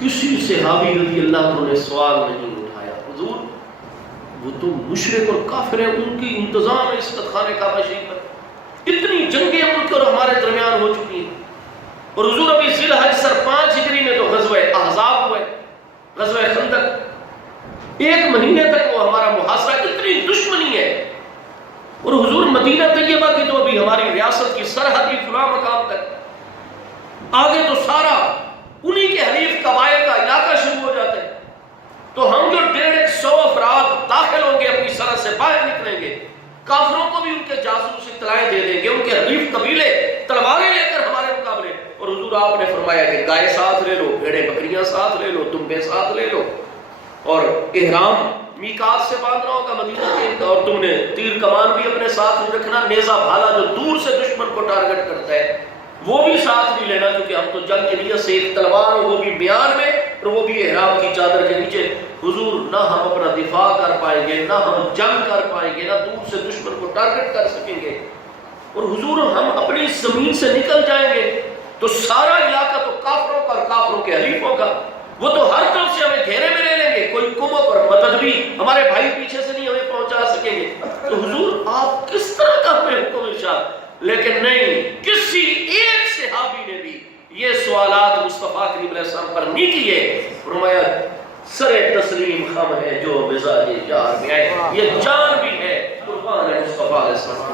کسی صحابی رضی اللہ عنہ نے سوال نہیں اٹھایا، حضور وہ تو مشرک اور کافر ہیں، ان کی انتظام ہے اس خانے کعبہ شریف پر، اتنی جنگیں ان کے اور ہمارے درمیان ہو چکی ہیں، اور حضور ابھی ذی الحج سر 5 ہجری میں تو غزوہ احزاب ہوئے، غزوہ خندق، 1 مہینے تک وہ ہمارا محاصرہ، اتنی دشمنی ہے، اور حضور مدینہ طیبہ کی تو ابھی ہماری ریاست کی سرحدی فلاں مقام تک، آگے تو سارا انہی کے حریف قبائل کا علاقہ شروع ہو جاتا ہے، تو ہم جو 150 افراد داخل ہوں گے اپنی سرحد سے باہر نکلیں گے، کافروں کو بھی ان کے جاسوس اطلاعیں دے دیں گے، ان کے حریف قبیلے تلواریں لے کر ہمارے مقابلے. اور حضور آپ نے فرمایا کہ گائے ساتھ لے لو، بھیڑیں بکریاں ساتھ لے لو، دمبے ساتھ لے لو، اور احرام میقات سے باندھنا ہوگا مدینہ کے، اور تم نے تیر کمان بھی اپنے ساتھ نہیں رکھنا، نیزہ بھالا جو دور سے دشمن کو ٹارگٹ کرتا ہے وہ بھی ساتھ نہیں لینا، کیونکہ ہم تو جنگ کی نیت سے ایک تلوار ہو، وہ بھی میان میں، اور وہ بھی احرام کی چادر کے نیچے. حضور نہ ہم اپنا دفاع کر پائیں گے، نہ ہم جنگ کر پائیں گے، نہ دور سے دشمن کو ٹارگٹ کر سکیں گے، اور حضور ہم اپنی زمین سے نکل جائیں گے تو سارا علاقہ تو کافروں کا اور کافروں کے حریفوں کا، وہ تو ہر طرف سے ہمیں گھیرے میں لے لیں گے، کوئی کمک اور مدد بھی ہمارے بھائی پیچھے سے نہیں ہمیں پہنچا سکیں گے. تو حضور آپ کس طرح کا ہمیں حکم ارشاد. لیکن نہیں، کسی ایک صحابی نے بھی یہ سوالات مصطفیٰ کریم علیہ السلام پر نہیں کیے. فرمایا سر تسلیم خم ہے جو مزاج یار میں آئے، یہ جان بھی ہے قربان ہے مصطفیٰ علیہ السلام.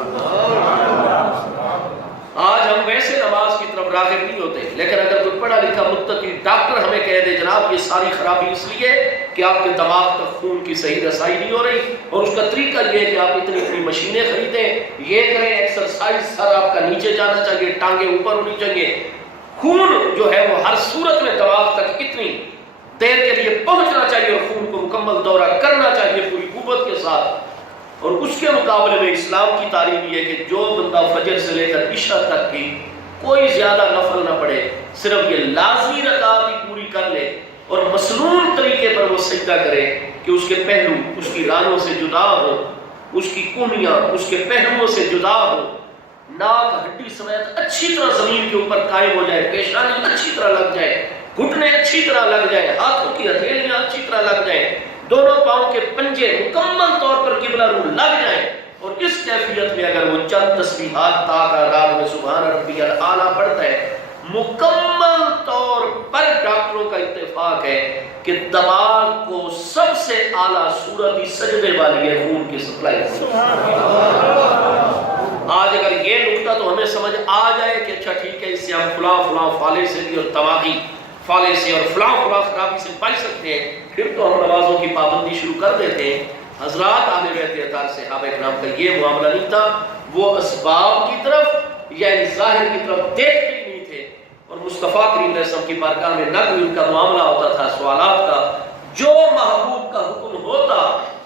آج ہم ویسے نماز کی طرف راغب نہیں ہوتے، لیکن اگر کوئی پڑھا لکھا متقی ڈاکٹر ہمیں کہہ دے جناب یہ ساری خرابی اس لیے کہ آپ کے دماغ تک خون کی صحیح رسائی نہیں ہو رہی، اور اس کا طریقہ یہ ہے کہ آپ اتنی مشینیں خریدیں، یہ کریں، ایکسرسائز، سر آپ کا نیچے جانا چاہیے، ٹانگیں اوپر ہونی چاہیے، خون جو ہے وہ ہر صورت میں دماغ تک اتنی دیر کے لیے پہنچنا چاہیے، اور خون کو مکمل دورہ کرنا چاہیے پوری قوت کے ساتھ. اور اس کے مقابلے میں اسلام کی تعلیم یہ ہے کہ جو بندہ فجر سے لے کر عشاء تک کی کوئی زیادہ نفل نہ پڑھے، صرف یہ لازمی رکعت ہی پوری کر لے، اور مسنون طریقے پر وہ سجدہ کرے کہ اس کے پہلو اس کی رانوں سے جدا ہو، اس کی کونیاں اس کے پہلوؤں سے جدا ہو، ناک ہڈی سمیت اچھی طرح زمین کے اوپر قائم ہو جائے، پیشانی اچھی طرح لگ جائے، گھٹنے اچھی طرح لگ جائیں، ہاتھوں کی ہتھیلیاں اچھی طرح لگ جائیں، دونوں پاؤں کے پنجے مکمل طور پر قبلہ رو لگ جائیں، اور اس کیفیت میں اگر وہ چند تسبیحات تاکہ رات میں سبحان ربی الاعلیٰ پڑھتا ہے، مکمل طور پر ڈاکٹروں کا اتفاق ہے کہ دماغ کو سب سے اعلیٰ صورت ہی سجدے والی ہے، خون کی سپلائی. آج اگر یہ نکتہ تو ہمیں سمجھ آ جائے کہ اچھا ٹھیک ہے، اس سے ہم فلاں فالے سے بھی اور دماغی فالے سے اور فلاں خرابی سے بچ سکتے ہیں، پھر تو ہم نمازوں کی پابندی شروع کر دیتے ہیں. حضرات آنے رہتے اطہار صحابہ کرام کا یہ معاملہ نہیں تھا، وہ اسباب کی طرف یعنی ظاہر کی طرف دیکھتے ہی نہیں تھے، اور مصطفیٰ کریم علیہ السلام کی بارگاہ میں نہ کوئی ان کا معاملہ ہوتا تھا سوالات کا، جو محبوب کا حکم ہوتا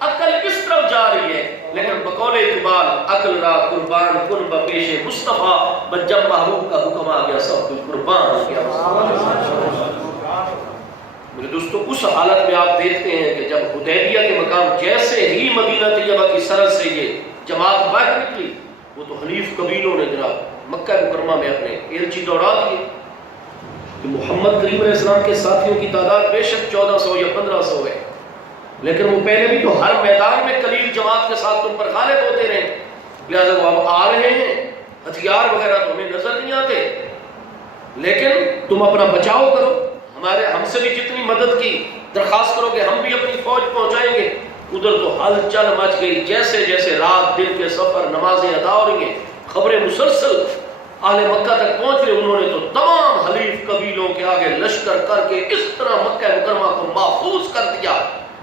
عقل کس طرف جا رہی ہے، لیکن بقول اقبال عقل را قربان کن بپیش مصطفیٰ، بس جب محبوب کا حکم آ گیا سب کچھ قربان ہو گیا. میرے دوستو اس حالت میں آپ دیکھتے ہیں کہ جب حدیبیہ کے مقام جیسے ہی مدینہ طیبہ کی سرحد سے یہ جماعت باہر نکلی، وہ تو حلیف قبیلوں نے جناب مکہ مکرمہ میں اپنے ایلچی دوڑا دیے کہ محمد کریم علیہ السلام کے ساتھیوں کی تعداد بے شک 1400 یا 1500 ہے، لیکن وہ پہلے بھی تو ہر میدان میں قلیل جماعت کے ساتھ تم پر غالب ہوتے رہے، لہذا وہ اب آ رہے ہیں، ہتھیار وغیرہ تو ہمیں نظر نہیں آتے، لیکن تم اپنا بچاؤ کرو، ہم سے بھی جتنی مدد کی درخواست کرو گے ہم بھی اپنی فوج پہنچائیں گے. ادھر تو ہلچل مچ گئی، جیسے جیسے رات دن کے سفر نمازیں ادا ہو رہی ہیں، خبریں مسلسل اہل مکہ تک پہنچ رہے. انہوں نے تو تمام حلیف قبیلوں کے آگے لشکر کر کے اس طرح مکہ مکرمہ کو محفوظ کر دیا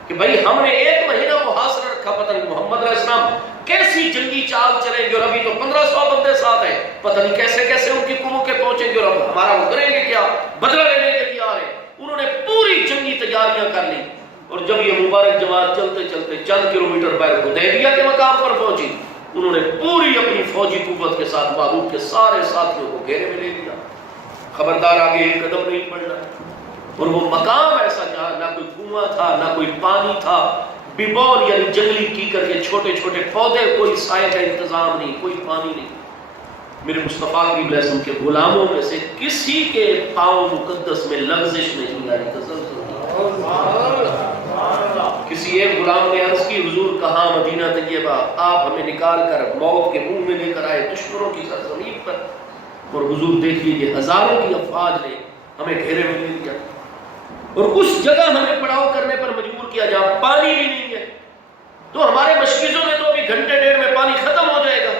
کہ بھائی ہم نے 1 مہینہ محاصرہ رکھا، پتہ نہیں محمد علیہ السلام کیسی جنگی چال چلیں گے، اور ابھی تو 1500 بندے ساتھ ہیں، پتہ نہیں کیسے کیسے ان کی قوموں کے پہنچیں گے، اور ہمارا وہ کریں گے کیا، بدلہ لینے کے لیے آ رہے ہیں۔ انہوں نے پوری جنگی تیاریاں کر لی، اور جب یہ مبارک جماعت چلتے چلتے چند کلومیٹر باہر حدیبیہ کے مقام پر پہنچی، انہوں نے پوری اپنی فوجی قوت کے ساتھ محبوب کے سارے ساتھیوں کو گھیرے میں لے لیا، خبردار آگے ایک قدم نہیں بڑھنا۔ اور وہ مقام ایسا جہاں نہ کوئی کنواں تھا، نہ کوئی پانی تھا، ببول یعنی جنگلی کیکر کے چھوٹے چھوٹے پودے، کوئی سائے کا انتظام نہیں، کوئی پانی نہیں۔ میرے مصطفیٰ کی بلسم کے غلاموں میں سے کسی کے پاؤں مقدس میں لغزش نہیں آئی، کسی ایک غلام نے عرض کی حضور کہاں مدینہ طیبہ، آپ ہمیں نکال کر موت کے منہ میں لے کر آئے دشمنوں کی سرزمین پر، اور حضور دیکھ لیجیے ہزاروں کی افواج نے ہمیں گھیرے میں لے لیا، اور اس جگہ ہمیں پڑاؤ کرنے پر مجبور کیا جہاں پانی بھی نہیں ہے۔ تو ہمارے مشکیزوں میں تو ابھی گھنٹے ڈیڑھ میں پانی ختم ہو جائے گا،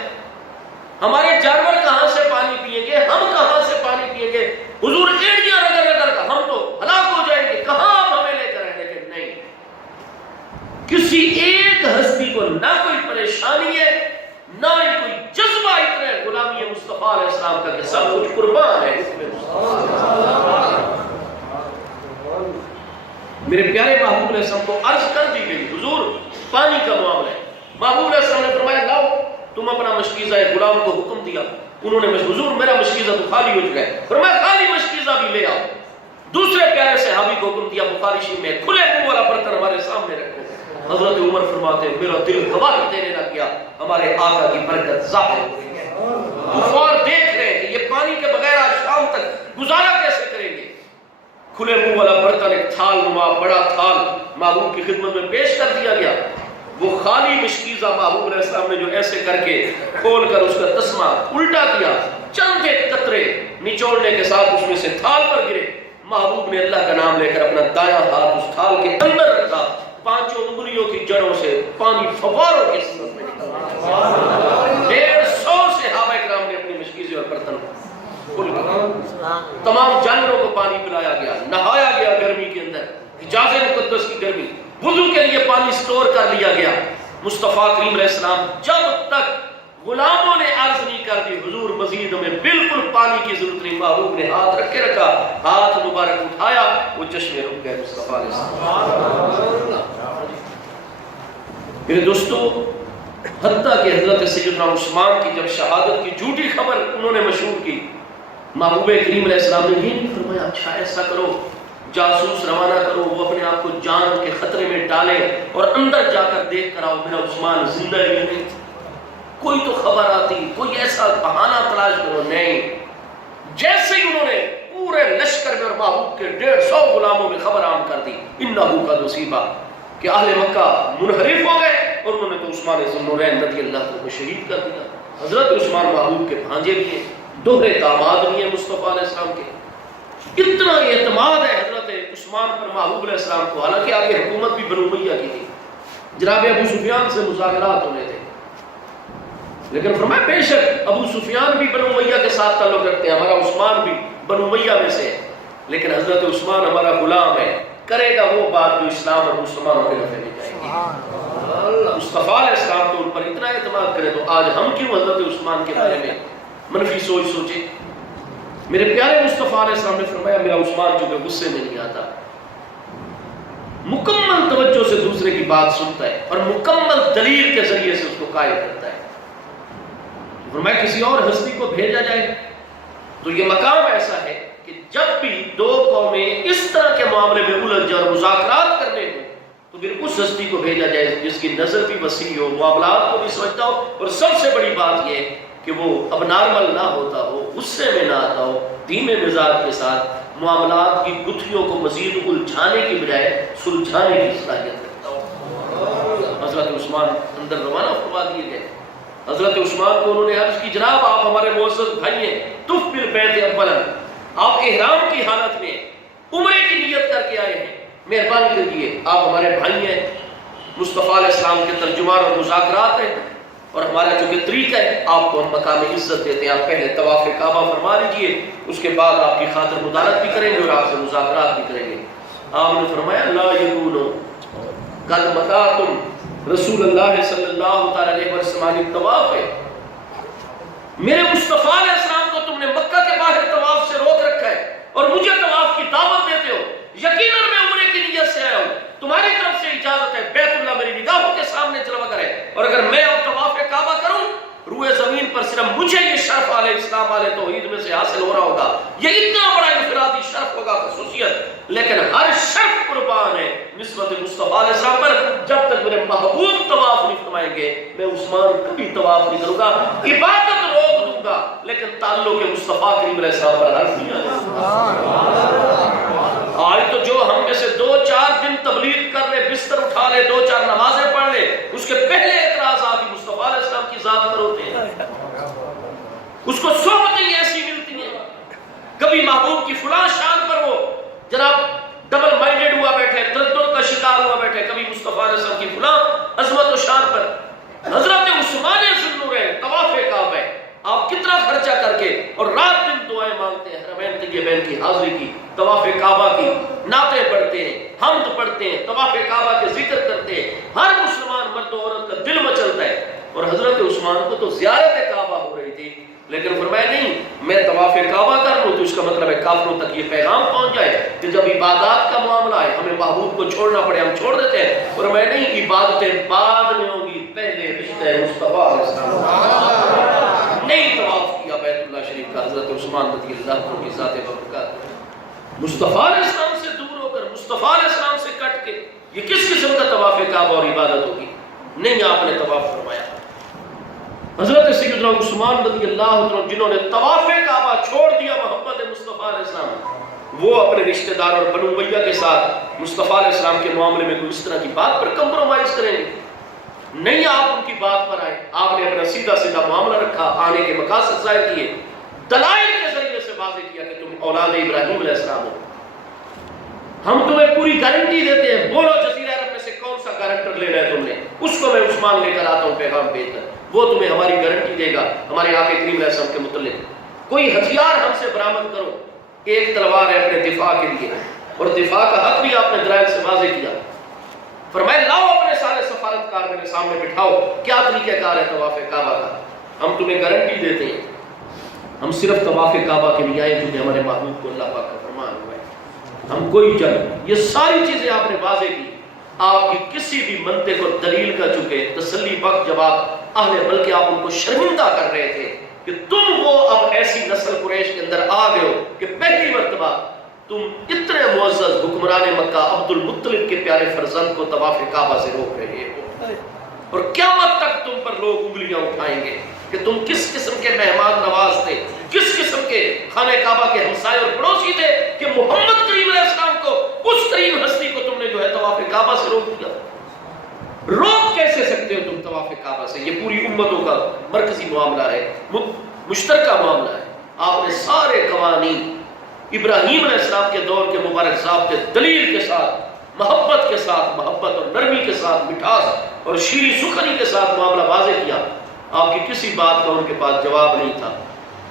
ہمارے جانور کہاں سے پانی پیئیں گے، ہم کہاں سے پانی پیئیں گے، حضور ایڑیاں رگڑ رگڑ کر ہم تو ہلاک ہو جائیں گے، کہاں آپ ہمیں لے کر آئے؟ لیکن نہیں، کسی ایک ہستی کو نہ کوئی پریشانی ہے، نہ ہی کوئی جذبہ اتنا ہے غلامی مصطفیٰ علیہ السلام کا کہ سب کچھ قربان ہے اس میں۔ میرے پیارے محبوب علیہ السلام کو عرض کر دی گئی حضور پانی کا معاملہ ہے، محبوب علیہ السلام نے فرمایا لاؤ، تم اپنا مشکیزہ غلام کو حکم دیا، انہوں نے حضور میرا مشکیزہ تو خالی ہو چکا ہے، فرمایا خالی مشکیزہ بھی لے آؤ۔ دوسرے پیارے صحابی کو حکم دیا بخاری شریف میں کھلے منہ والا برتن ہمارے سامنے رکھو۔ حضرت عمر فرماتے ہیں میرا دل گواہی دینے نہ کیا، ہمارے آقا کی برکت ظاہر ہو گئی ہے۔ کفار دیکھ رہے ہیں کہ یہ پانی کے بغیر آج شام تک گزارا کیسے کریں گے۔ کھلے منہ والا برتن ایک تھال نما بڑا تھال محبوب کی خدمت میں پیش کر دیا گیا، وہ خالی مشکیزہ محبوب علیہ السلام نے جو ایسے کر کے کھول کر اس کا تسمہ الٹا کیا، چند ایک قطرے نچوڑنے کے ساتھ اس میں سے تھال پر گرے، محبوب نے اللہ کا نام لے کر اپنا دایاں ہاتھ اس تھال کے اندر رکھا، 5 انگلیوں کی جڑوں سے پانی فواروں کی صورت میں نکلا۔ 150 صحابہ کرام نے اپنی مشکیزے اور برتن کھول کر تمام جانوروں کو پانی پلایا گیا، نہایا گیا گرمی کے اندر، حجاز مقدس کی گرمی، وضو کے لیے پانی سٹور کر لیا گیا۔ مصطفیٰ کریم علیہ السلام جب تک غلاموں نے عرض نہیں کر دی حضور مزید ہمیں بالکل پانی کی ضرورت نہیں، محبوب نے ہاتھ رکھ کے رکھا، ہاتھ مبارک اٹھایا، وہ چشمے رک گئے مصطفیٰ علیہ السلام۔ میرے دوستو، حتیٰ کہ حضرت سیدنا عثمان کی جب شہادت کی جھوٹی خبر انہوں نے مشہور کی، محبوب کریم علیہ السلام نے یہ نہیں فرمایا اچھا ایسا کرو جاسوس روانہ کرو، وہ اپنے آپ کو جان کے خطرے میں ڈالے اور اندر جا کر دیکھ کر آؤ میرا عثمان زندہ ہے یا نہیں، کوئی تو خبر آتی، کوئی ایسا بہانہ تلاش کرو، نہیں، جیسے ہی انہوں نے پورے لشکر میں اور محبوب کے 150 غلاموں میں خبر عام کر دی انہو کا نصیبہ کہ اہل مکہ منحرف ہو گئے، اور انہوں نے تو عثمان ذوالنورین رضی اللہ عنہ کو شہید کر دیا۔ حضرت عثمان محبوب کے بھانجے بھی ہیں، دوہرے داماد بھی ہیں مصطفیٰ علیہ السلام کے، اتنا اعتماد ہے حضرت عثمان پر محبوب علیہ السلام کو، حالانکہ آگے حکومت بھی بنو امیہ کی تھی، جناب ابو سفیان سے مذاکرات ہونے تھے، لیکن فرمایا بے شک ابو سفیان بھی بنو امیہ کے ساتھ تعلق رکھتے ہیں، ہمارا عثمان بھی بنو امیہ میں سے ہے، لیکن حضرت عثمان ہمارا غلام ہے، کرے گا وہ بات جو اسلام اور مسلمانوں کے نفع میں جائے گی۔ مصطفیٰ علیہ السلام تو ان پر اتنا اعتماد کرے تو آج ہم کیوں حضرت عثمان کے بارے میں منفی سوچ سوچے؟ میرے پیارے مصطفیٰ علیہ السلام نے فرمایا میرا عثمان جو کہ غصے میں نہیں آتا، مکمل توجہ سے دوسرے کی بات سنتا ہے اور مکمل دلیل کے ذریعے سے اس کو قائل کرتا ہے۔ فرمایا کسی اور ہستی کو بھیجا جائے تو یہ مقام ایسا ہے کہ جب بھی 2 قومیں اس طرح کے معاملے میں الجھ جائیں اور مذاکرات کرنے ہوں تو پھر اس ہستی کو بھیجا جائے جس کی نظر بھی وسیع ہو، معاملات کو بھی سمجھتا ہو، اور سب سے بڑی بات یہ ہے کہ وہ اب نارمل نہ ہوتا ہو، غصے میں نہ آتا ہو، دھیمے مزاج کے ساتھ معاملات کی گتھیوں کو مزید الجھانے کی بجائے سلجھانے کی صلاحیت رکھتا ہو۔ حضرت عثمان اندر روانہ فرما دیے گئے۔ حضرت عثمان کو انہوں نے عرض کی جناب آپ ہمارے معزز بھائی ہیں، تف بالبیت اولا، آپ احرام کی حالت میں عمرے کی نیت کر کے آئے ہیں، مہربانی کریے آپ ہمارے بھائی ہیں، مصطفیٰ علیہ السلام کے ترجمان اور مذاکرات ہیں، اور ہمارا جو کہ طریقہ ہے آپ کو ہم مقام عزت دیتے ہیں، آپ پہلے طواف کعبہ فرما لیجئے، اس کے بعد آپ کی خاطر مدارت بھی کریں گے اور آپ سے مذاکرات بھی کریں گے۔ آپ نے فرمایا لا یکونو قد متعتم رسول اللہ صلی اللہ تعالی علیہ وسلم طواف ہے، میرے مصطفیٰ علیہ السلام کو تم نے مکہ کے باہر طواف سے روک رکھا ہے اور مجھے طواف کی دعوت دیتے ہو۔ یقیناً میں عمرے کی نیت سے آیا ہوں، تمہاری طرف سے اجازت ہے، بیت اللہ میری نگاہوں کے سامنے جلوہ کرے، اور اگر میں اب طواف کعبہ کروں روئے زمین پر صرف مجھے یہ شرف علیہ السلام علیہ توحید میں سے حاصل ہو رہا ہوگا، یہ اتنا بڑا انفرادی شرف ہوگا، خصوصیت، لیکن ہر شرف قربان ہے نسبت مصطفیٰ علیہ السلام پر۔ جب تک میرے محبوب طواف نہیں فرمائیں گے میں عثمان کبھی طواف نہیں کروں گا، عبادت روک دوں گا لیکن تعلق مصطفیٰ کریم علیہ السلام پر حرف نہیں آئے۔ آج تو جو ہم میں سے 2-4 دن تبلیغ کر لے، بستر اٹھا لے، 2-4 نمازیں پڑھ لے، اس کے پہلے اعتراضات ہی مصطفیٰ علیہ السلام کی ذات پر ہوتے ہیں۔ اس کو صحبتیں ایسی ملتی ہیں، کبھی محبوب کی فلاں شان پر وہ جناب ڈبل مائنڈڈ ہوا بیٹھے، تردد کا شکار ہوا بیٹھے، کبھی مصطفیٰ علیہ السلام کی فلاں عظمت و شان پر۔ حضرت عثمان ذوالنورین طواف کعبہ آپ کتنا خرچہ کر کے اور رات دن دعائیں مانگتے ہیں، حرمین طیبین کی حاضری کی، طواف کعبہ کی نعتیں پڑھتے ہیں، حمد پڑھتے ہیں، طواف کعبہ کے ذکر کرتے ہیں، ہر مسلمان مرد و عورت کا دل مچلتا ہے۔ اور حضرت عثمان کو تو زیارت کعبہ ہو رہی تھی، لیکن فرمایا نہیں میں طواف کعبہ کر لوں تو اس کا مطلب ہے کافروں تک یہ پیغام پہنچ جائے کہ جب عبادات کا معاملہ ہے ہمیں محبوب کو چھوڑنا پڑے ہم چھوڑ دیتے ہیں۔ فرمایا نہیں عبادتیں بعد میں ہوں گی، پہلے رشتہ مصطفیٰ علیہ السلام۔ نہیں طواف کیا بیت اللہ شریف کا حضرت عثمان رضی اللہ عنہ کی ذات بابرکات، مصطفیٰ علیہ السلام سے دور ہو کر، مصطفیٰ علیہ السلام سے کٹ کے، یہ کس قسم کا طواف کعبہ اور عبادت ہوگی؟ نہیں آپ نے طواف فرمایا۔ حضرت سیدنا عثمان رضی اللہ عنہ جنہوں نے طواف کعبہ چھوڑ دیا محبت مصطفیٰ علیہ السلام، وہ اپنے رشتہ دار اور بنو امیہ کے ساتھ مصطفیٰ علیہ السلام کے معاملے میں کوئی اس طرح کی بات پر کمپرومائز کریں گے؟ نہیں آپ ان کی بات پر آئے، آپ نے اپنا سیدھا سیدھا معاملہ رکھا، آنے کے مقاصد ظاہر کیے، دلائل کے ذریعے سے واضح کیا کہ تم اولاد ابراہیم علیہ السلام ہو، ہم تمہیں پوری گارنٹی دیتے ہیں، بولو جزیرہ عرب میں سے کون سا گارنٹر لینا ہے تم نے، اس کو میں عثمان لے کر آتا ہوں پیغام بھیج کر، وہ تمہیں ہماری گارنٹی دے گا ہمارے آقا کریم علیہ السلام کے متعلق۔ کوئی ہتھیار ہم سے برآمد کرو، ایک تلوار ہے اپنے دفاع کے لیے، اور دفاع کا حق بھی آپ نے دلائل سے واضح کیا۔ فرمایا لاؤ اپنے سارے سفارتکار میرے سامنے بٹھاؤ، کیا طریقہ کار ہے طواف کعبہ کا، ہم تمہیں گارنٹی دیتے ہیں ہم صرف طواف کعبہ کے لیے آئے کیونکہ ہمارے محبوب کو اللہ پاک کا فرمان ہوا ہے، ہم کوئی جنگ، یہ ساری چیزیں آپ نے واضح کی۔ آپ کی کسی بھی منطق اور دلیل کا چکے تسلی بخش جواب اہل، بلکہ آپ ان کو شرمندہ کر رہے تھے کہ تم وہ اب ایسی نسل قریش کے اندر آ گئے ہو کہ پہلی مرتبہ تم اتنے معزز حکمران مکہ عبد المطلب کے پیارے فرزند کو طواف کعبہ سے روک رہے ہو، اور قیامت تک تم پر لوگ انگلیاں اٹھائیں گے کہ تم کس قسم کے مہمان نواز تھے، کس قسم کے خانہ کعبہ کے ہمسائے اور پڑوسی تھے کہ محمد کریم علیہ السلام کو، اس ترین ہستی کو تم نے جو ہے طواف کعبہ سے روک دیا۔ روک کیسے سکتے ہو تم طواف کعبہ سے؟ یہ پوری امتوں کا مرکزی معاملہ ہے، مشترکہ معاملہ ہے۔ آپ نے سارے قوانین ابراہیم علیہ السلام کے دور کے مبارک ضابطے دلیل کے ساتھ، محبت کے ساتھ، محبت اور نرمی کے ساتھ، مٹھاس اور شیریں سخنی کے ساتھ معاملہ واضح کیا۔ آپ کی کسی بات کا ان کے پاس جواب نہیں تھا،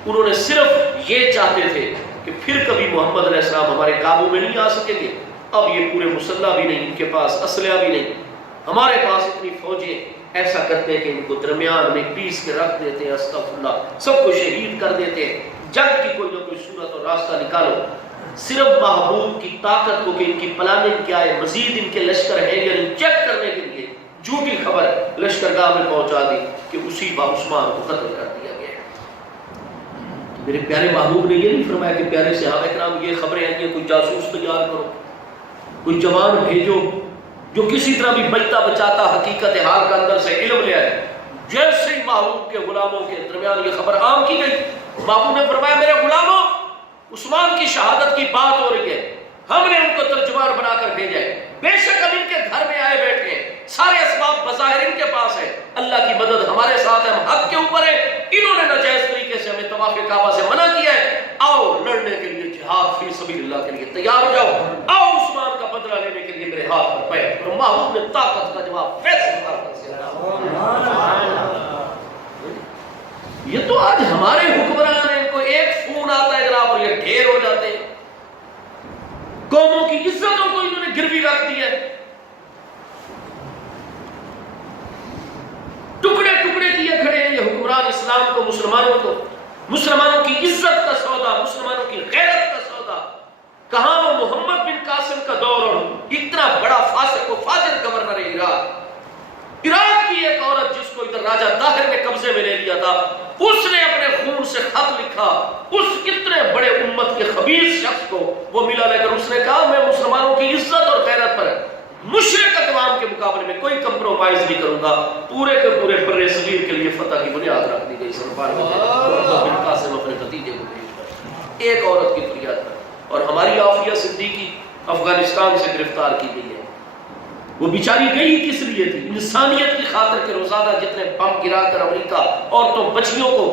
انہوں نے صرف یہ چاہتے تھے کہ پھر کبھی محمد علیہ السلام ہمارے قابو میں نہیں آ سکیں گے، اب یہ پورے مسلح بھی نہیں، ان کے پاس اسلحہ بھی نہیں، ہمارے پاس اتنی فوجیں، ایسا کرتے ہیں کہ ان کو درمیان میں پیس کے رکھ دیتے ہیں، استغفراللہ، سب کو شہید کر دیتے ہیں، جنگ کی کوئی نہ کوئی صورت اور راستہ نکالو۔ صرف محبوب کی طاقت کو کہ ان کی پلاننگ کیا ہے، مزید ان کے لشکر ہے یا نہیں چیک کرنے کے لیے جھوٹی خبر لشکرگاہ میں پہنچا دی کہ اسی عثمان کو قتل کر دیا گیا۔ میرے پیارے محبوب نے یہ نہیں فرمایا کہ پیارے صحابہ کرام یہ خبریں ہیں کہ کوئی جاسوس تیار کرو، کوئی جوان بھیجو جو کسی طرح بھی بچتا بچاتا حقیقت حال کا اندر سے علم لے آئے۔ جیسے ہی محبوب کے غلاموں کے درمیان یہ خبر عام کی گئی، محبوب نے فرمایا میرے غلاموں عثمان کی شہادت کی بات ہو رہی ہے، ہم نے ان کو ترجمان بنا کر بھیجا ہے، بے شک اب ان کے گھر میں آئے بیٹھے ہیں، سارے اسباب بظاہر ان کے پاس ہے، اللہ کی مدد ہمارے ساتھ ہے، ہم حق کے اوپر ہے، انہوں نے ناجائز طریقے سے ہمیں طواف کعبہ سے منع کیا ہے، آؤ لڑنے کے لیے جہاد فی سبیل اللہ کے لیے تیار ہو جاؤ، آؤ عثمان کا بدلہ لینے کے لیے میرے ہاتھ پر بیٹھ۔ اور محبوب نے طاقت کا جواب فیصلہ طاقت سے یہ تو آج ہمارے حکمران ہیں، کو ایک فون آتا ہے جناب اور یہ ڈھیر ہو جاتے ہیں، قوموں کی عزتوں کو انہوں نے گروی رکھ دی ہے۔ مسلمانوں کی عزت کا سودا، مسلمانوں کی غیرت کا سودا، کہاں وہ محمد بن قاسم کا دور اور اتنا بڑا فاسق و فاجر گورنر عراق کی ایک عورت جس کو ادھر راجہ طاہر نے قبضے میں لے لیا تھا، اس نے اپنے خون سے خط لکھا اس اتنے بڑے امت کے خبیث شخص کو، وہ ملا لے کر اس نے کہا میں مسلمانوں کی عزت اور غیرت پر مشرک اقوام کے مقابلے میں کوئی کمپرومائز نہیں کروں گا، پورے کے پورے بر صغیر کے لیے فتح کی بنیاد رکھ دی گئی۔ بن قاسم اپنے بھتیجے کو بھیج کر ایک عورت کی فریاد پر، اور ہماری عافیہ صدیقی افغانستان سے گرفتار کی گئی ہے، وہ بیچاری گئی کس لیے تھی؟ انسانیت کی خاطر کے روزانہ جتنے بم گرا کر امریکہ عورتوں بچیوں کو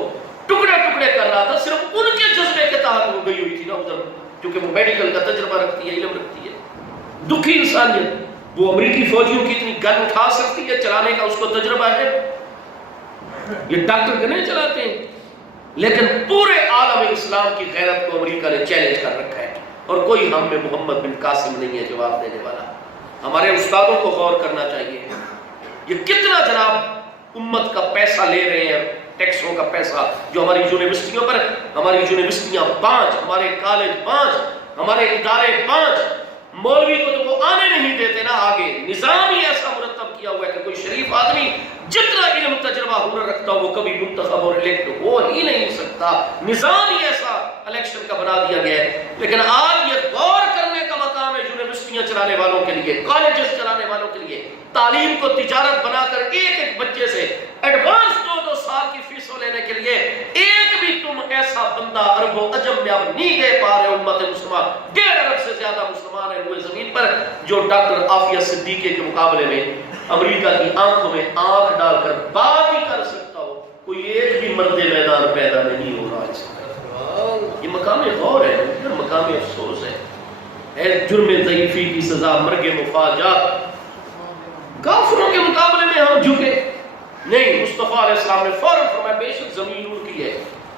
ٹکڑے ٹکڑے کر رہا تھا، صرف ان کے جذبے کے تحت وہ گئی ہوئی تھی نا ادھر، کیونکہ وہ میڈیکل کا تجربہ رکھتی ہے، علم رکھتی ہے۔ دکھی انسانیت، وہ امریکی فوجیوں کی اتنی گن اٹھا سکتی ہے، چلانے کا اس کو تجربہ ہے، یہ ڈاکٹر گنے چلاتے ہیں، لیکن پورے عالم اسلام کی غیرت کو امریکہ نے چیلنج کر رکھا ہے، اور کوئی ہم میں محمد بن قاسم نہیں ہے جواب دینے والا۔ ہمارے استادوں کو غور کرنا چاہیے، یہ کتنا جناب امت کا پیسہ لے رہے ہیں، ٹیکسوں کا پیسہ جو ہماری یونیورسٹیوں پر، ہماری یونیورسٹیاں 5، ہمارے کالج 5، ہمارے ادارے 5، مولوی کو تو وہ آنے نہیں دیتے نا آگے۔ نظام ہی ایسا مرتب کیا ہوا ہے کہ کوئی شریف آدمی جتنا علم تجربہ ہنر رکھتا ہو وہ کبھی منتخب اور الیکٹ ہو ہی نہیں سکتا، نظام ہی ایسا الیکشن کا بنا دیا گیا ہے۔ لیکن آج یہ غور کرنے کا مقام ہے یونیورسٹیاں چلانے والوں کے لیے، کالجز چلانے والوں کے لیے، تعلیم کو تجارت بنا کر ایک ایک بچے سے ایڈوانس 2-2 سال کی فیسوں لینے کے لیے ایک بھی تم ایسا بندہ عرب و عجم میں اب نہیں دے پا رہے۔ امت مسلمان 1.5 ارب سے زیادہ مسلمان ہیں ہوئے زمین پر، جو ڈاکٹر عافیہ صدیقی کے مقابلے میں امریکہ کی آنکھوں میں آنکھ ڈال کر بات ہی کر سکتا ہو، کوئی ایک بھی مرد میدان پیدا نہیں ہو رہا۔ یہ مقام غور ہے، مقام افسوس ہے۔ جرم ضعیفی کی سزا مرگ مفاجات، کافروں کے مقابلے میں ہم جھکے نہیں۔ مصطفیٰ علیہ السلام نے فوراً فرمایا بے شک زمین ان کی ہے،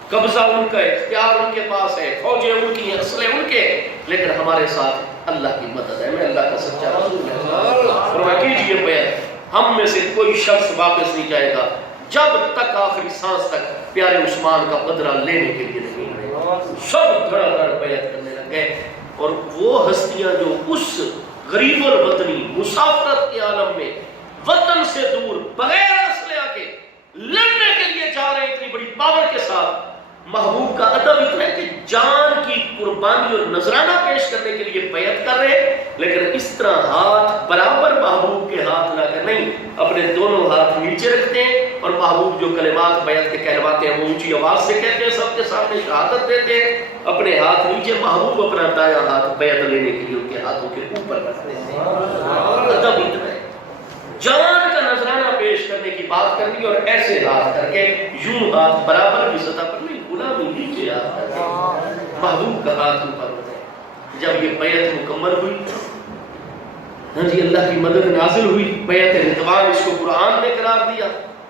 قبضہ ان کا ہے، اختیار ان کے پاس ہے، فوجیں ان کی ہیں، اسلحے ان کے، لیکن ہمارے ساتھ اللہ کی مدد ہے، میں اللہ کا سچا رسول ہوں۔ فرمایا کیجئے بیعت، ہم میں سے کوئی شخص واپس نہیں جائے گا جب تک آخری سانس تک پیارے عثمان کا بدلہ لینے کے لیے نہیں آئے۔ سب دھڑا دھڑ بیعت کرنے لگ گئے، اور وہ ہستیاں جو اس غریب الوطنی مسافرت کے عالم میں وطن سے دور بغیر اسلحہ کے لڑنے کے لیے جا رہے ہیں، اتنی بڑی پاور کے ساتھ، محبوب کا ادب اتنا ہے کہ جان کی قربانی اور نذرانہ پیش کرنے کے لیے بیعت کر رہے ہیں، لیکن اس طرح ہاتھ برابر محبوب کے ہاتھ لا کر نہیں، اپنے دونوں ہاتھ نیچے رکھتے ہیں، اور محبوب جو کلمات بیعت کے کہلواتے ہیں وہ اونچی آواز سے کہتے ہیں، سب کے سامنے شہادت دیتے ہیں، اپنے ہاتھ نیچے، محبوب اپنا دایاں ہاتھ بیعت لینے کے لیے ان کے ہاتھوں کے اوپر رکھتے ہیں۔ ادب اتنا ہے، جان کا نذرانہ پیش کرنے کی بات کرنی، اور ایسے ہاتھ کر کے یوں ہاتھ برابر کی سطح پر نہیں، غلامی نیچے ہاتھ کر کے محبوب کا ہاتھ اوپر ہوتا ہے۔ جب یہ بیعت مکمل ہوئی، ہاں جی، اللہ کی مدد نازل ہوئی، بیعت رضوان اس کو قرآن نے قرار دیا،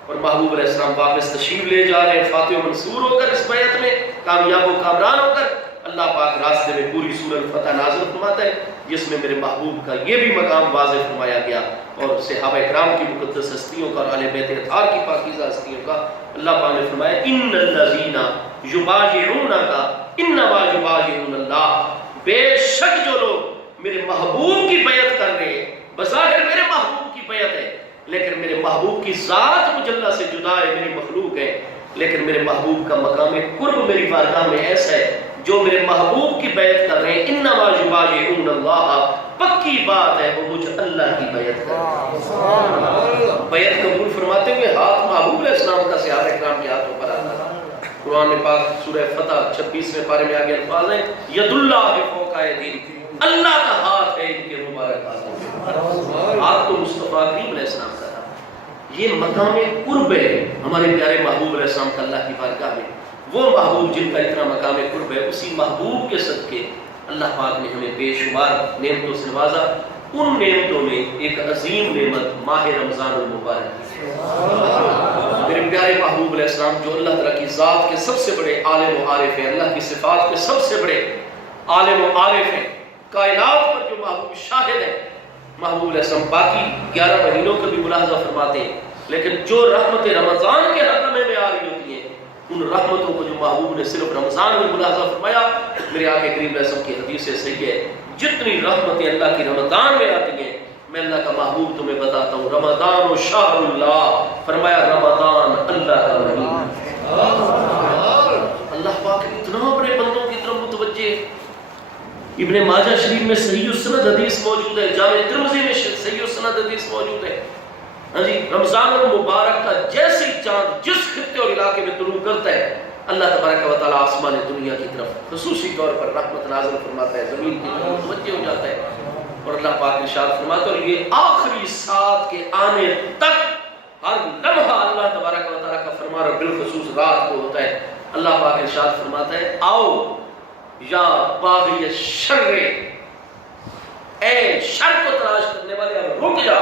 اور محبوب علیہ السلام واپس تشریف لے جا رہے ہیں فاتح و منصور ہو کر، اس بیعت میں کامیاب و کامران ہو کر۔ اللہ پاک راستے میں پوری سورہ الفتح نازل فرماتا ہے، جس میں میرے محبوب کا یہ بھی مقام واضح فرمایا گیا، اور صحابہ کرام کی مقدس ہستیوں کا اور اہل بیت اطہار کی پاکیزہ ہستیوں کا۔ اللہ پاک نے فرمایا ان الذین یبایعونک انما یبایعون اللہ، بے شک جو لوگ میرے محبوب کی بیعت کر رہے ہیں، بظاہر میرے محبوب کی بیعت ہے، لیکن میرے محبوب کی ذات مجلہ سے جدا ہے، میری مخلوق ہے، لیکن میرے محبوب کا مقام قرب میری بارگاہ میں ایسا ہے، جو میرے محبوب کی بیعت کر رہے ہیں انما یبایعون اللہ، پکی بات ہے وہ مجھ اللہ کی بیعت کر رہے ہیں۔ بیعت قبول فرماتے ہوئے ہاتھ محبوب علیہ السلام کا صحابہ کرام کے ہاتھوں پر آتا ہے۔ قرآن پاک سورہ فتح 26ویں پارے میں آگے الفاظ ہیں ید اللہ فوق ایدیہم، اللہ کا ہاتھ ہے ان کے مبارک ہاتھوں میں۔ ہاتھ تو مصطفیٰ کریم علیہ السلام کا تھا۔ یہ مقام قرب ہے ہمارے پیارے محبوب علیہ السلام کا اللہ کی بارگاہ میں۔ وہ محبوب جن کا اتنا مقام قرب ہے، اسی محبوب کے صدقے اللہ پاک نے ہمیں بے شمار نعمتوں سے نوازا۔ ان نعمتوں میں ایک عظیم نعمت ماہ رمضان المبارک، میرے پیارے محبوب علیہ السلام جو اللہ تعالیٰ کی ذات کے سب سے بڑے عالم و عارف ہیں، اللہ کی صفات کے سب سے بڑے عالم و عارف ہیں، کائنات پر جو محبوب شاہد ہے، محبوب علیہ السلام باقی 11 مہینوں کا بھی ملاحظہ فرماتے ہیں، لیکن جو رحمت رمضان کے حرمے میں آ رہی ہوتی ہیں، ان رحمتوں کو جو محبوب نے صرف رمضان میں ملاحظہ فرمایا، میرے آقا کریم علیہ السلام کی حدیث سے صحیح ہے، جتنی رحمتیں اللہ کی رمضان میں آتی ہیں، میں اللہ کا محبوب تمہیں بتاتا ہوں، رمضان و شہر اللہ، فرمایا رمضان اللہ کا مہینہ، اللہ پاک اتنا اپنے بندوں کی طرف متوجہ ہے۔ ابن ماجہ شریف میں صحیح السند حدیث موجود ہے، جامع ترمذی میں صحیح السند حدیث موجود ہے، ہاں جی، رمضان المبارک کا جیسے ہی چاند جس خطے اور علاقے میں طلوع کرتا ہے، اللہ تبارک و تعالیٰ آسمان دنیا کی طرف خصوصی طور پر رحمت نازل فرماتا ہے، زمین کی طرف متوجہ ہو جاتا ہے، اور اللہ پاک ارشاد فرماتا ہے، اور یہ آخری سات کے آنے تک ہر لمحہ اللہ تبارک و تعالیٰ کا فرمان، اور بالخصوص رات کو ہوتا ہے، اللہ پاک ارشاد فرماتا ہے، آؤ یا باغی شر، اے شر کو تلاش کرنے والے اب رک جا،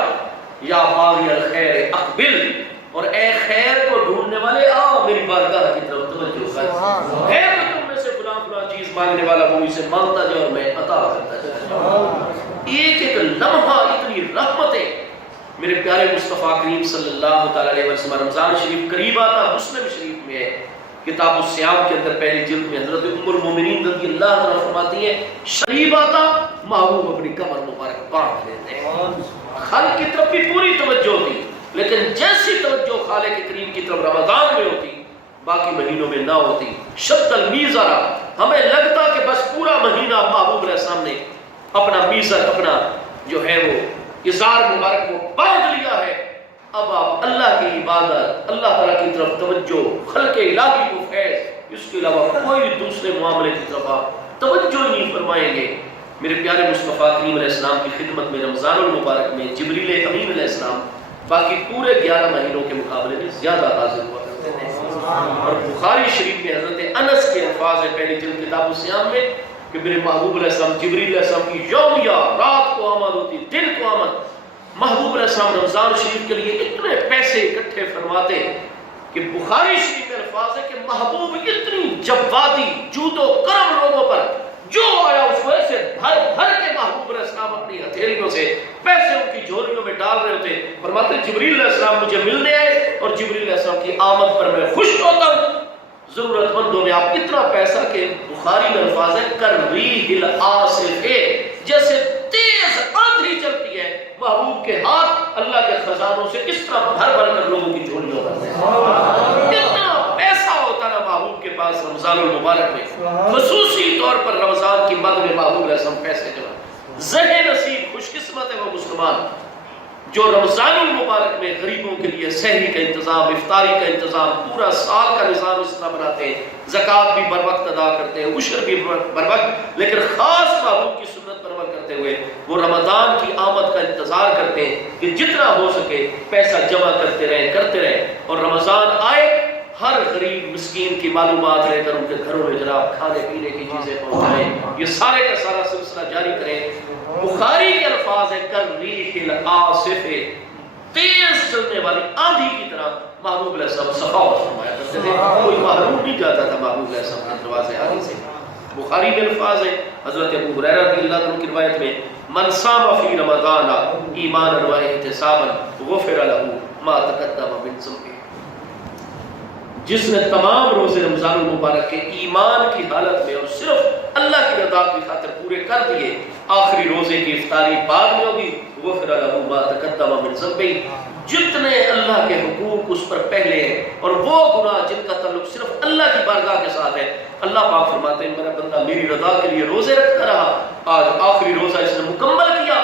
یا باغی الخیر اقبل، اور اے خیر کو ڈھونڈنے والے آؤ میری بارگاہ کی طرف توجہ کر، ہے تو تم میں سے فلاں چیز مانگنے والا وہ اسے مانگتا جائے اور میں عطا کرتا جائے۔ ایک ایک لمحہ اتنی رحمتیں، میرے پیارے مصطفیٰ کریم صلی اللہ تعالیٰ علیہ وسلم، رمضان شریف قریب آتا، مسلم شریف میں ہے، کتاب الصیام کے اندر پہلی جلد میں حضرت ام المومنین رضی اللہ عنہا فرماتی ہیں، شریف آتا محبوب اپنی کمر مبارک باندھ لیتے ہیں، خالق کی طرف بھی پوری توجہ ہوتی، لیکن جیسی توجہ خالق کریم کی طرف رمضان میں ہوتی باقی مہینوں میں نہ ہوتی۔ شد المیزرہ، ہمیں لگتا کہ بس پورا مہینہ محبوب علیہ السلام نے اپنا میزر، اپنا جو ہے وہ ازار مبارک کو باندھ لیا ہے، اب آپ اللہ کی عبادت، اللہ تعالیٰ کی طرف توجہ، خلق الہی کو فیض، اس کے علاوہ کوئی دوسرے معاملے کی طرف آپ توجہ نہیں فرمائیں گے۔ میرے پیارے مصطفیٰ کریم علیہ السلام کی خدمت میں رمضان المبارک میں جبریل امین علیہ السلام باقی پورے 11 مہینوں کے مقابلے میں زیادہ حاضر ہوا کرتے تھے، اور بخاری شریف میں حضرت انس کے الفاظ ہے پہلی جلد کتاب الصیام میں کہ میرے محبوب علیہ السلام، جبریل علیہ السلام کی یومیہ رات کو آمد ہوتی، دن کو آمد، محبوب علیہ السلام رمضان شریف کے لیے اتنے پیسے اکٹھے فرماتے کہ بخاری شریف میں الفاظ ہے کہ محبوب اتنی جوادی، جود و کرم لوگوں پر جو آیا اس کو ایسے بھر بھر کے محبوب علیہ السلام اپنی ہتھیلیوں سے پیسے ان کی جھولیوں میں ڈال رہے ہوتے، فرماتے جبریل علیہ السلام مجھے ملنے آئے اور جبریل علیہ السلام کی آمد پر میں خوش ہوتا ہوں، ضرورت مندوں میں آپ اتنا پیسہ کہ بخاری میں الفاظ ہے کریح العاصف، جیسے تیز آندھی چلتی ہے، محبوب کے ہاتھ اللہ کے خزانوں سے اس طرح بھر بھر کر لوگوں کی جھولیوں کرتے ہیں، کتنا پیسہ ہوتا نا محبوب کے پاس رمضان المبارک میں، خصوصی طور پر رمضان کی مد میں محبوب علیہ السلام پیسے جمع، ذہن نصیب خوش قسمت ہے وہ مسلمان جو رمضان المبارک میں غریبوں کے لیے سحری کا انتظام، افطاری کا انتظام، پورا سال کا نظام اس طرح بناتے ہیں، زکوٰۃ بھی بر وقت ادا کرتے ہیں، عشر بھی بر وقت، لیکن خاص محبوب کی سنت پر عمل کرتے ہوئے وہ رمضان کی آمد کا انتظار کرتے ہیں کہ جتنا ہو سکے پیسہ جمع کرتے رہیں، اور رمضان آئے ہر غریب مسکین کی معلومات لے کر ان کے گھروں میں جناب کھانے پینے کی چیزیں پہنچائیں، یہ سارے کا سارا سلسلہ جاری کریں۔ بخاری کے الفاظ ہے کریح العاصف، تیز چلنے والی آندھی کی طرح محبوب علیہ السلام سخاوت فرمایا کرتے تھے، کوئی محروم نہیں جاتا تھا محبوب علیہ السلام کے دروازے آنے سے۔ بخاری میں الفاظ ہے حضرت ابو ہریرہ رضی اللہ عنہ کی روایت میں من صام فی رمضان ایمانا و احتسابا غفر له ما تقدم من ذنبہ، جس نے تمام روزے رمضان المبارک کے ایمان کی حالت میں اور صرف اللہ کی رضا کی خاطر پورے کر دیے، آخری روزے کی افطاری بعد میں ہوگی، غفر له ما تقدم من ذنبہ، جتنے اللہ کے حقوق اس پر پہلے ہیں اور وہ گناہ جن کا تعلق صرف اللہ کی بارگاہ کے ساتھ ہے، اللہ پاک فرماتے ہیں میرا بندہ میری رضا کے لیے روزے رکھتا رہا، آج آخری روزہ اس نے مکمل کیا،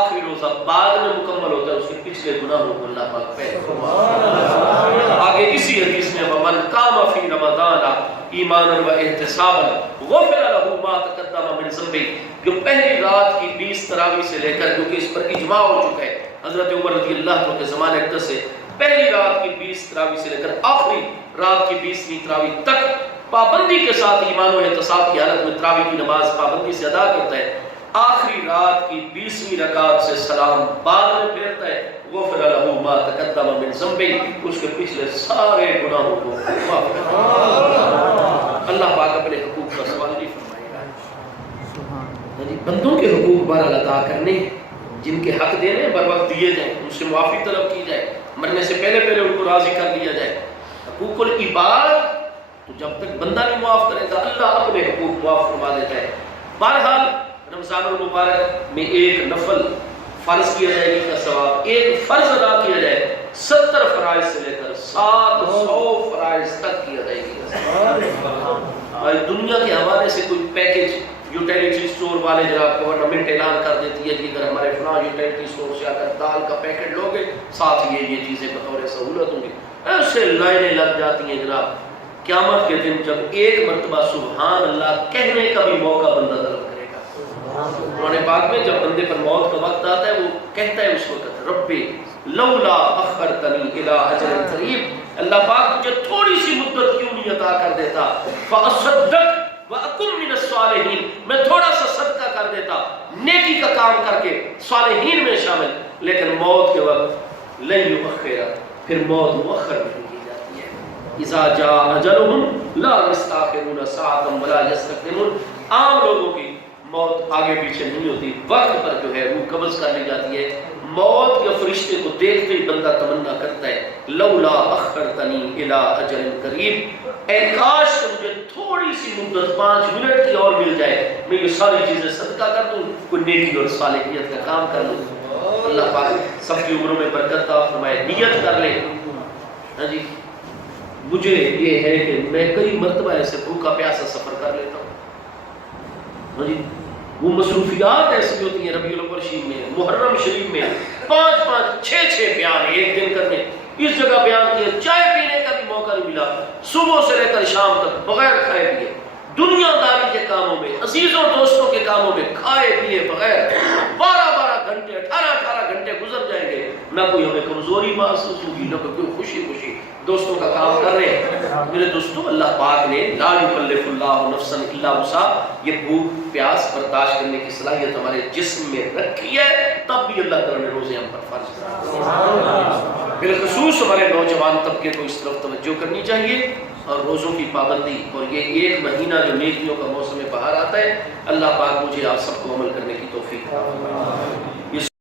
آخری روزہ بعد میں مکمل ہوتا ہے، اس کے پچھلے گناہوں کو اللہ پاک پہلے فرماتا۔ آگے اسی حدیث میں ومن قام فی رمضان ایمانا و احتسابا غفر له ما تقدم من ذنبہ، جو پہلی رات کی 20 تراویح سے لے کر، کیونکہ اس پر اجماع ہو چکا ہے حضرت عمر رضی اللہ عنہ کے زمانے اقدس سے، پہلی رات کی 20 تراویح سے لے کر آخری رات کی 20ویں تراویح تک پابندی کے ساتھ ایمان و احتساب کی حالت میں تراویح کی نماز پابندی سے ادا کرتا ہے، آخری رات کی 20ویں رکعت سے سلام بعد میں پھیرتا ہے، غفر له ما تقدم من ذنبہ، اس کے پچھلے سارے گناہوں کو معاف کرتا ہے۔ اللہ پاک اپنے حقوق کا سوال نہیں فرمائے گا، بندوں کے حقوق بہرحال ادا کرنے، جن کے حق دینے بر وقت دیے جائیں، ان سے معافی طلب کی جائے، مرنے سے پہلے ان کو راضی کر دیا جائے۔ حقوق العباد تو جب تک بندہ نہیں معاف کرے گا اللہ اپنے حقوق معاف فرما دیتا ہے. بہرحال رمضان المبارک میں ایک نفل فرض کیا جائے گی کا ثواب، ایک فرض ادا کیا جائے 70 فرائض سے لے کر 700 فرائض تک کیا جائے گی. دنیا کے حوالے سے کوئی پیکج یوٹیلیٹی سٹور والے جناب گورنمنٹ اعلان کر دیتی ہے کہ اگر ہمارے فلاں یوٹیلیٹی سٹور سے اگر دال کا پیکٹ لوگے ساتھ یہ چیزیں بطور سہولت ہوں گی، ایسے لائنیں لگ جاتی ہیں جناب. قیامت کے دن جب ایک مرتبہ سبحان اللہ کہنے کا بھی موقع بندہ طلب کرے گا، قرآن پاک میں جب بندے پر موت کا وقت آتا ہے وہ کہتا ہے اس وقت ربی لولا اخرتنی الی اجل قریب، اللہ پاک مجھے تھوڑی سی مدت کیوں نہیں عطا کر دیتا، فاصدق وَأَكُن مِّنَ الصَّالِحِينَ، میں تھوڑا سا صدقہ کر دیتا، نیکی کا کام کر کے صالحین میں شامل. لیکن موت کے وقت لن یؤخر، پھر موت مؤخر نہیں کی جاتی ہے. اذا جاء اجلهم لا يستأخرون ساعة ولا يستقدمون. عام لوگوں کی موت آگے پیچھے نہیں ہوتی، وقت پر جو ہے روح قبض کر لی جاتی ہے. موت کے فرشتے کو دیکھتے ہی بندہ تمنا کرتا ہے لولا اخرتنی الی اجل قریب، اے کاش کہ مجھے تھوڑی سی مدت 5 منٹ کی اور مل جائے، میں یہ ساری چیزیں صدقہ کر دوں، کوئی نیکی اور صالحیت کا کام کر لوں. اللہ پاک سب کی عمروں میں برکت عطا فرمائے. نیت کر لیں ہاں جی مجھے یہ ہے کہ میں کئی مرتبہ ایسے بھوکا پیاسا سفر کر لیتا ہوں ہاں جی. وہ مصروفیات ایسی ہوتی ہیں ربیع الاول شریف میں، محرم شریف میں 5 6 بیان ایک دن کرنے. اس جگہ بیان کیا چائے پینے کا بھی موقع نہیں ملا، صبح سے لے کر شام تک بغیر کھائے پیے دنیا داری کے کاموں میں، عزیزوں دوستوں کے کاموں میں کھائے پیے بغیر 12 گھنٹے 18 گھنٹے گزر جائیں گے. نہ کوئی ہمیں کمزوری محسوس ہوگی، نہ کوئی خوشی دوستوں کا کام کر رہے ہیں. میرے دوستوں اللہ پاک نے لا یکلف اللہ نفسا الا وسعها، یہ بھوک پیاس برداشت کرنے کی صلاحیت ہمارے جسم میں رکھی ہے، تب بھی اللہ تعالیٰ نے روزے ہم پر فرض کیا. بالخصوص ہمارے نوجوان طبقے کو اس طرف توجہ کرنی چاہیے اور روزوں کی پابندی. اور یہ ایک مہینہ جو نیکیوں کا موسم بہار آتا ہے، اللہ پاک مجھے آپ سب کو عمل کرنے کی توفیق عطا فرمائے.